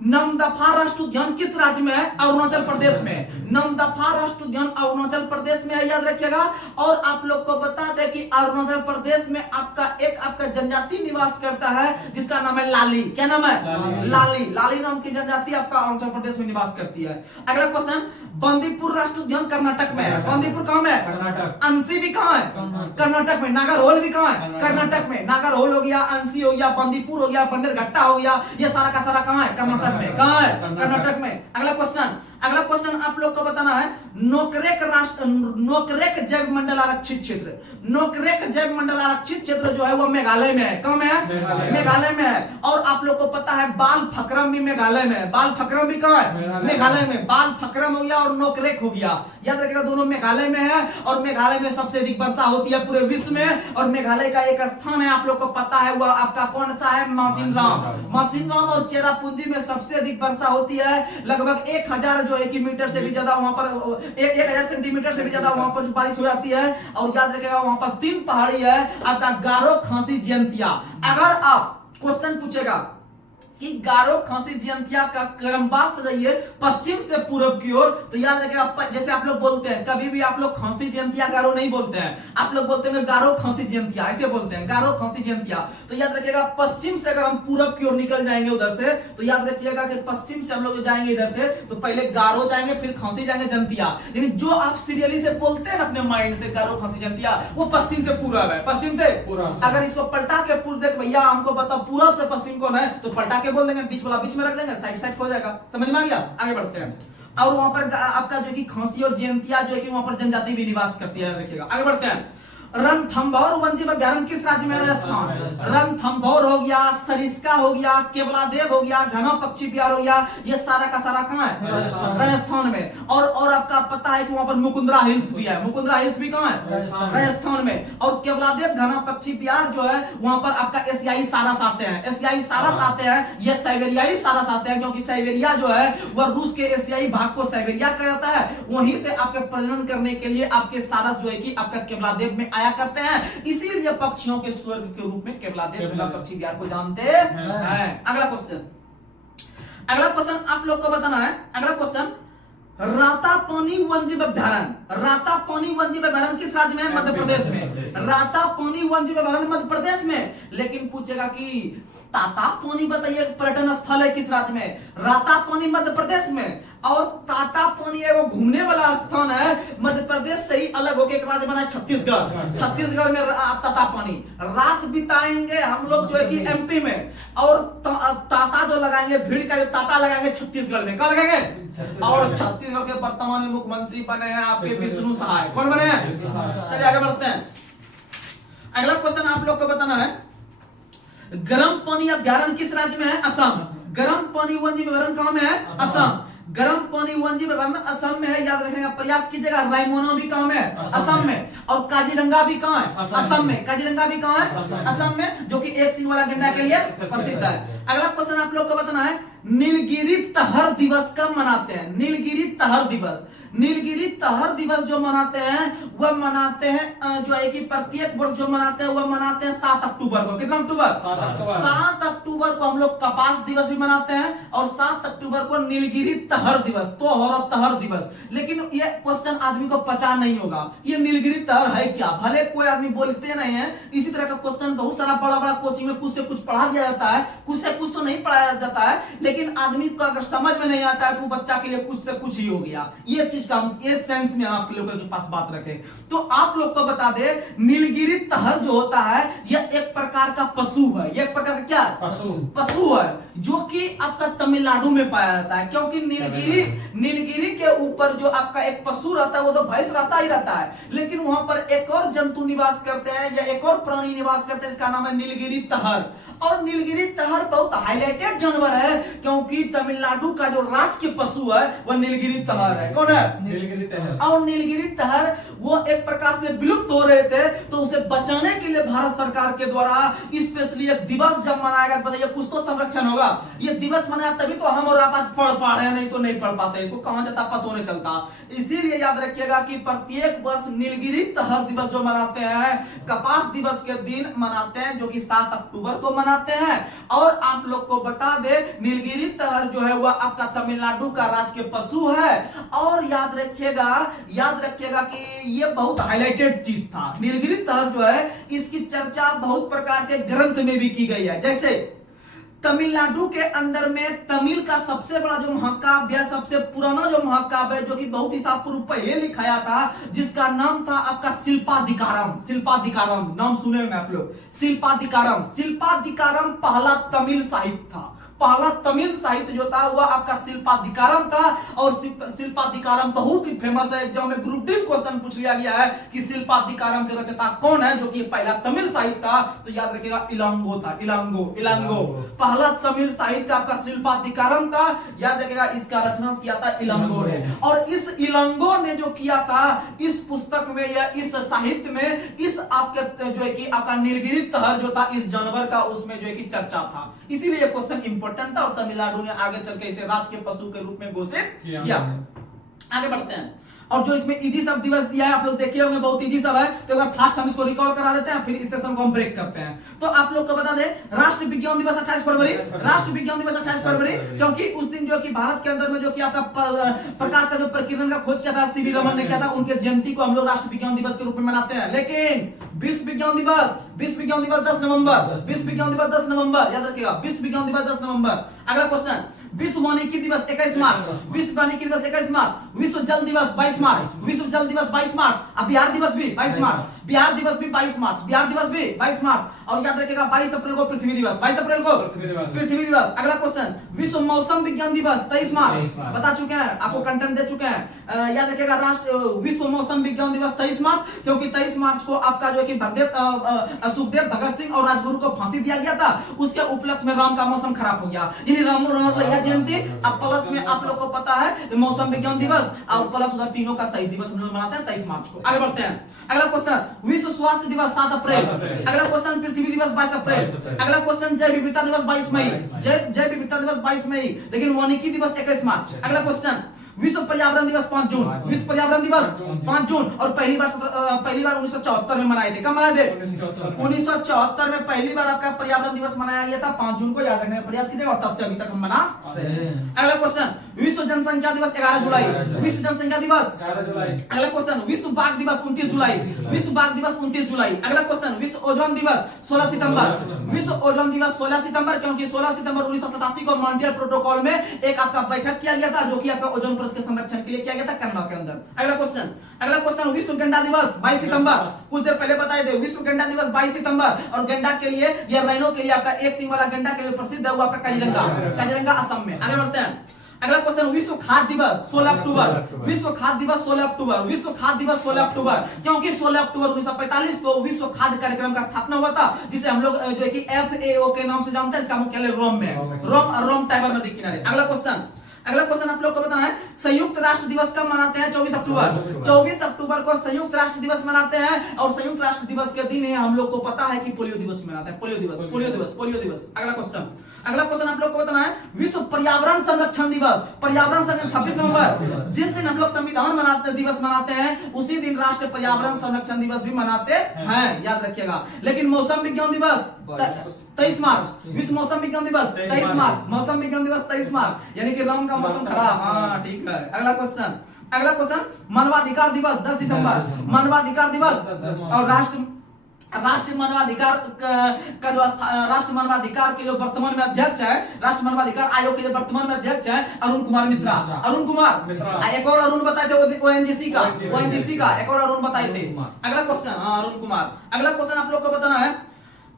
नमदफा राष्ट्रीय उद्यान किस राज्य में है? अरुणाचल प्रदेश में। नमदफा राष्ट्रीय उद्यान अरुणाचल प्रदेश में है। याद रखिएगा। और आप लोग को बता दें कि अरुणाचल प्रदेश में आपका जनजाति निवास करता है, जिसका नाम है लाली। क्या नाम है? लाली नाम की जनजाति आपका अरुणाचल प्रदेश में निवास करती है। अगला क्वेश्चन, बंदीपुर राष्ट्रीय उद्यान कर्नाटक में है। बंदीपुर कहां में है? कर्नाटक। अंसी भी कहां है? कर्नाटक में। नागरहोल भी कहां है? कर्नाटक में। नागरहोल हो गया, अंसी हो गया, बंदीपुर हो गया, बन्नेरघट्टा हो गया, ये सारा का सारा कहां है? कर्नाटक में। कहां है? कर्नाटक में। अगला क्वेश्चन आप लोग को बताना है, नोकरेक जैव मंडल आरक्षित क्षेत्र। नोकरेक जैव मंडल आरक्षित क्षेत्र जो है वो मेघालय में है। कहां में है? मेघालय में है। और आप लोग को पता है बाल फकरम भी मेघालय में है। बाल फकरम भी कहां है? मेघालय में। बाल फकरम हो गया और नोकरेक हो गया। याद रखिएगा, दोनों मेघालय में है। और मेघालय में सबसे अधिक वर्षा होती है पूरे विश्व में। और मेघालय का एक स्थान है, आप लोग को पता है, वह आपका कौन सा है? मासिनराम और चेरापूंजी में सबसे अधिक वर्षा होती है। लगभग 1000 जो है कि मीटर से भी ज्यादा वहां पर 1000 सेंटीमीटर से भी ज्यादा वहां पर बारिश हो जाती है। और याद रखिएगा, वहां पर 3 पहाड़ी है, आपका गारो, खासी, जयंतिया। अगर आप क्वेश्चन पूछेगा कि गारो, खासी, जयंतिया का क्रमवार सजाइए पश्चिम से पूर्व की ओर, तो याद रखिएगा, जैसे आप लोग बोलते हैं, कभी भी आप लोग खासी, जयंतिया, गारो नहीं बोलते हैं। आप लोग बोलते हैं गारो, खासी, जयंतिया, ऐसे बोलते हैं, गारो, खासी, जयंतिया। तो याद रखिएगा, पश्चिम से अगर हम पूर्व की ओर निकल जाएंगे उधर से, तो याद रखिएगा कि पश्चिम से हम लोग जाएंगे इधर से, तो पहले गारो जाएंगे, फिर खासी जाएंगे, जयंतिया। यानी जो आप सीरियली से बोलते हैं अपने माइंड से, गारो, खासी, जयंतिया, वो पश्चिम से पूर्व है। पश्चिम से पूर्व। अगर इसको पलटा के पूछ दे भैया हमको बताओ पूर्व से पश्चिम कौन है, तो पलटा के बोल देंगे, बीच वाला बीच में रख देंगे, साइड हो जाएगा। समझ में आ गया? आगे बढ़ते हैं। और वहां पर आपका जो कि खासी और जयंतिया जो है कि वहां पर जनजाति भी निवास करती है। रखिएगा, आगे बढ़ते हैं। रणथंभौर वन्यजीव अभ्यारण्य किस राज्य में? राजस्थान। रणथंभौर हो गया, सरिस्का हो गया, केवलादेव हो गया, घना पक्षी बिहार हो गया, ये सारा का सारा कहाँ है? राजस्थान में। और आपका पता है कि वहां पर मुकुंदरा हिल्स भी है। मुकुंदरा हिल्स भी कहाँ है? राजस्थान में। और केवलादेव घना पक्षी बिहार जो है वहां पर आपका एशियाई सारस आते हैं। एशियाई सारस आते हैं, ये साइबेरियाई सारस आते हैं, क्योंकि साइबेरिया जो है वह रूस के एशियाई भाग को साइबेरिया कहा जाता है। वहीं से आपके प्रजनन करने के लिए आपके सारस जो है कि आपका केवलादेव में आया करते हैं, इसीलिए पक्षियों के स्वर्ग के रूप में केवलादेव घना पक्षी बिहार को जानते हैं। अगला क्वेश्चन आप लोग को बताना है। अगला क्वेश्चन, रातापानी वन्यजीव अभ्यारण्य। रातापानी वन्यजीव अभ्यारण्य किस राज्य में है? मध्य प्रदेश में। रातापानी वन्यजीव अभ्यारण्य मध्य प्रदेश में। लेकिन पूछेगा कि तातापानी बताइए पर्यटन स्थल है किस राज्य में? रातापानी मध्य प्रदेश में। और तातापानी है वो घूमने वाला स्थान है, मध्य प्रदेश से ही अलग होकर एक राज्य बना है छत्तीसगढ़। छत्तीसगढ़ में तातापानी। रात बिताएंगे हम लोग जो है कि एमपी में, और ताता जो लगाएंगे, भीड़ का जो ताता लगाएंगे छत्तीसगढ़ में। कहाँ लगाएंगे? और छत्तीसगढ़ के वर्तमान में मुख्यमंत्री बने हैं आपके विष्णु सहाय। कौन बने हैं? चलिए आगे बढ़ते हैं। अगला क्वेश्चन आप लोग को बताना है, गर्म पानी अभ्यारण्य किस राज्य में है? असम। गर्म पानी वन्यजीव अभ्यारण्य कहां में है? असम। गर्म पानी वन्यजीव अभ्यारण्य असम में है, याद रखने का प्रयास कीजिएगा। रायमोना भी कहां में है? असम में। और काजीरंगा भी कहां है? असम में। काजीरंगा भी कहां है? असम में, जो कि एक सिंह वाला गैंडा के लिए प्रसिद्ध है। अगला क्वेश्चन आप लोग को बताना है, नीलगिरी तहर दिवस कब मनाते हैं? नीलगिरी तहर दिवस। नीलगिरी तहर दिवस जो मनाते हैं वह मनाते हैं जो है कि प्रत्येक वर्ष जो मनाते हैं वह मनाते हैं 7 अक्टूबर को। कितना अक्टूबर? 7 अक्टूबर को हम लोग कपास दिवस भी मनाते हैं, और 7 अक्टूबर को नीलगिरी तहर दिवस, तो और तहर दिवस। लेकिन ये क्वेश्चन आदमी को पता नहीं होगा, ये नीलगिरी तहर है क्या? भले कोई आदमी बोलते नहीं है। इसी तरह का क्वेश्चन बहुत सारा बड़ा बड़ा कोचिंग में कुछ से कुछ पढ़ा दिया जाता है, कुछ से कुछ तो नहीं पढ़ाया जाता है, लेकिन आदमी को अगर समझ में नहीं आता है तो बच्चा के लिए कुछ से कुछ ही हो गया। ये चीज का ये सेंस में आप लोगों के पास बात रखें तो आप लोग को बता दे, नीलगिरी तहर जो होता है यह एक प्रकार का पशु है। यह एक प्रकार का क्या? पशु है, जो कि आपका तमिलनाडु में पाया जाता है। क्योंकि नीलगिरी के ऊपर जो आपका एक पशु रहता है वो तो भैंस रहता ही रहता है, लेकिन वहां पर एक और जंतु निवास करते हैं या एक और प्राणी निवास करते हैं, इसका नाम है नीलगिरी तहर। और नीलगिरी तहर बहुत हाईलाइटेड जानवर है, क्योंकि तमिलनाडु का जो राज के पशु है वह नीलगिरी तहर है। कौन है? नीलगिरी तहर। और नीलगिरी तहर वो एक प्रकार से विलुप्त हो रहे थे, तो उसे बचाने के लिए भारत सरकार के द्वारा स्पेशली एक दिवस जब मनाया गया, बताइए कुछ तो संरक्षण होगा। ये दिवस मनाया तभी तो हम और आप आज पढ़ पा रहे हैं, नहीं तो नहीं पढ़ पाते। इसको कहां जाता पता नहीं चलता। इसीलिए याद रखिएगा कि प्रत्येक वर्ष नीलगिरी तहर दिवस जो मनाते हैं, कपास दिवस के दिन मनाते हैं, जो कि 7 अक्टूबर को मनाते हैं। और आप लोग को बता दे, नीलगिरी तहर जो है वह आपका तमिलनाडु का राज्य के पशु है। और याद रखिएगा कि ये बहुत हाईलाइटेड चीज था। नीलगिरी तहर जो है इसकी चर्चा बहुत प्रकार के ग्रंथ में भी की गई है। जैसे तमिलनाडु के अंदर में तमिल का सबसे बड़ा जो महाकाव्य, सबसे पुराना जो महाकाव्य जो कि बहुत ही साल पूर्व पहले लिखाया था, जिसका नाम था आपका शिल्पाधिकारम। शिल्पाधिकारम नाम सुने होंगे आप लोग। शिल्पाधिकारम पहला तमिल साहित्य था। पहला तमिल साहित्य जो था वह आपका शिल्पाधिकारम था। और शिल्पाधिकारम बहुत ही फेमस है। एग्जाम में ग्रुप डी क्वेश्चन पूछ लिया गया है कि शिल्पाधिकारम के रचयिता कौन है, जो कि पहला तमिल साहित्य था, तो याद रखिएगा इलांगो था। इलांगो पहला तमिल साहित्य आपका शिल्पाधिकारम था। याद रखिएगा इसका रचना किया था इलांगो ने। और इस इलांगो ने जो किया था इस पुस्तक में या इस साहित्य में, इस आपके जो है कि आपका नीलगिरी तहर जो था इस जानवर का, उसमें जो है कि चर्चा था। इसीलिए क्वेश्चन इंपॉर्टेंट था और तमिलनाडु ने आगे चल के इसे राज के पशु के रूप में घोषित किया। आगे बढ़ते हैं। और जो इसमें इजी सब दिवस दिया है आप लोग देखे होंगे, बहुत इजी सब है, तो अगर फास्ट हम इसको रिकॉल करा देते हैं, फिर इस सेशन को हम ब्रेक करते हैं। तो आप लोग को बता दें, राष्ट्रीय विज्ञान दिवस 28 फरवरी। राष्ट्रीय विज्ञान दिवस 28 फरवरी, क्योंकि उस दिन जो कि भारत के अंदर में जो कि आपका प्रकाश का जो प्रकीर्णन का खोज किया था सीवी रमन ने किया था, उनके जयंती को हम लोग राष्ट्रीय विज्ञान दिवस के रूप में मनाते हैं। लेकिन विश्व विज्ञान दिवस 10 नवंबर। विश्व विज्ञान दिवस 10 नवंबर, याद रखिएगा, विश्व विज्ञान दिवस 10 नवंबर। अगला क्वेश्चन, विश्व वानिकी दिवस 21 मार्च। विश्व वानिकी दिवस 21 मार्च। विश्व जल दिवस 22 मार्च। विश्व जल दिवस 22 मार्च। अब बिहार दिवस भी 22 मार्च। बिहार दिवस भी 22 मार्च। बिहार दिवस भी 22 मार्च। और याद रखिएगा 22 अप्रैल को पृथ्वी दिवस, 22 अप्रैल को पृथ्वी दिवस। अगला क्वेश्चन, विश्व मौसम विज्ञान दिवस 23 मार्च, बता चुके हैं, आपको कंटेंट दे चुके हैं। याद रखिएगा विश्व मौसम विज्ञान दिवस 23 मार्च, क्योंकि 23 मार्च को आपका जो है कि सुखदेव भगत सिंह और राजगुरु को फांसी दिया गया था, उसके उपलक्ष्य में राम का मौसम खराब हो गया, यानी राम रैया जयंती। अब प्लस में आप लोग को पता है मौसम विज्ञान दिवस और प्लस उधर तीनों का सही दिवस हम लोग मनाते हैं 23 मार्च को। आगे बढ़ते हैं, अगला क्वेश्चन, विश्व स्वास्थ्य दिवस 7 अप्रैल। अगला क्वेश्चन, पृथ्वी दिवस 22 अप्रैल। अगला क्वेश्चन, जैव विविधता दिवस 22 मई। जैव विविधता दिवस 22 मई, लेकिन वानिकी दिवस 21 मार्च। अगला क्वेश्चन, विश्व पर्यावरण दिवस 5 जून। विश्व पर्यावरण दिवस 5 जून, और पहली बार 1974 में मनाए थे। कब मनाए थे? 1974 में पहली बार आपका पर्यावरण दिवस मनाया गया था 5 जून को, याद रखने का प्रयास कीजिएगा, और तब से अभी तक हम मना रहे हैं। अगला क्वेश्चन, विश्व जनसंख्या दिवस 11 जुलाई। विश्व जनसंख्या दिवस 11 जुलाई। अगला क्वेश्चन, विश्व बाघ दिवस 29 जुलाई। विश्व बाघ दिवस 29 जुलाई। अगला क्वेश्चन, विश्व ओजोन दिवस 16 सितंबर। विश्व ओजोन दिवस 16 सितंबर, क्योंकि 16 सितंबर 1987 को मॉन्ट्रियल प्रोटोकॉल में एक आपका बैठक किया गया था, जो कि आपका ओजोन के संरक्षण के लिए किया गया था कनाडा के अंदर। अगला क्वेश्चन, विश्व गेंडा दिवस 22 सितंबर। कुछ देर पहले बताए थे, विश्व गेंडा दिवस 22 सितंबर, और गेंडा के लिए या राइनो के लिए आपका एक सिंग वाला गेंडा के लिए प्रसिद्ध है वो आपका काजीरंगा असम में। आगे बढ़ते हैं, अगला क्वेश्चन, विश्व खाद्य दिवस 16 अक्टूबर। विश्व खाद्य दिवस 16 अक्टूबर। विश्व खाद्य दिवस 16 अक्टूबर, क्योंकि 16 अक्टूबर 1945 को विश्व खाद्य कार्यक्रम का स्थापना हुआ था, जिसे हम लोग जो है कि FAO के नाम से जानते हैं। इसका मुख्यालय रोम में, रोम टाइबर नदी किनारे। अगला क्वेश्चन आप लोग को बताना है, संयुक्त राष्ट्र दिवस कब मनाते हैं? 24 अक्टूबर। 24 अक्टूबर को संयुक्त राष्ट्र दिवस मनाते हैं, और संयुक्त राष्ट्र दिवस के दिन हम लोग को पता है कि पोलियो दिवस मनाते हैं। पोलियो दिवस। अगला क्वेश्चन आप लोग को बताना है, विश्व पर्यावरण संरक्षण दिवस। पर्यावरण संरक्षण 26 नवंबर, जिस दिन हम लोग संविधान दिवस मनाते हैं, उसी दिन राष्ट्रीय पर्यावरण संरक्षण दिवस भी मनाते हैं, याद रखिएगा। लेकिन मौसम विज्ञान दिवस 23 मार्च। विश्व मौसम विज्ञान दिवस 23 मार्च। मौसम विज्ञान दिवस 23 मार्च, यानी कि राम का मौसम खराब। हाँ ठीक है। अगला क्वेश्चन, मानवाधिकार दिवस 10 दिसंबर। मानवाधिकार दिवस, और राष्ट्रीय मानवाधिकार का जो राष्ट्रीय मानवाधिकार के जो वर्तमान में अध्यक्ष है, राष्ट्रीय मानवाधिकार आयोग के जो वर्तमान में अध्यक्ष है अरुण कुमार मिश्रा। एक और अरुण बताए थे ONGC का एक और अरुण बताए थे। अगला क्वेश्चन, अरुण कुमार। अगला क्वेश्चन आप लोग को बताना है,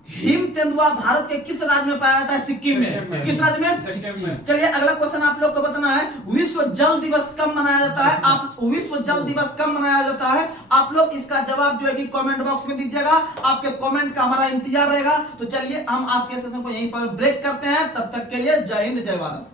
हिम तेंदुआ भारत के किस राज्य में पाया जाता है? सिक्किम में। किस राज्य में? चलिए अगला क्वेश्चन आप लोग को बताना है, विश्व जल दिवस कब मनाया जाता है? विश्व जल दिवस कब मनाया जाता है? आप लोग इसका जवाब जो है कि कमेंट बॉक्स में दीजिएगा, आपके कमेंट का हमारा इंतजार रहेगा। तो चलिए हम आज के सेशन को यहीं पर ब्रेक करते हैं, तब तक के लिए जय हिंद जय भारत।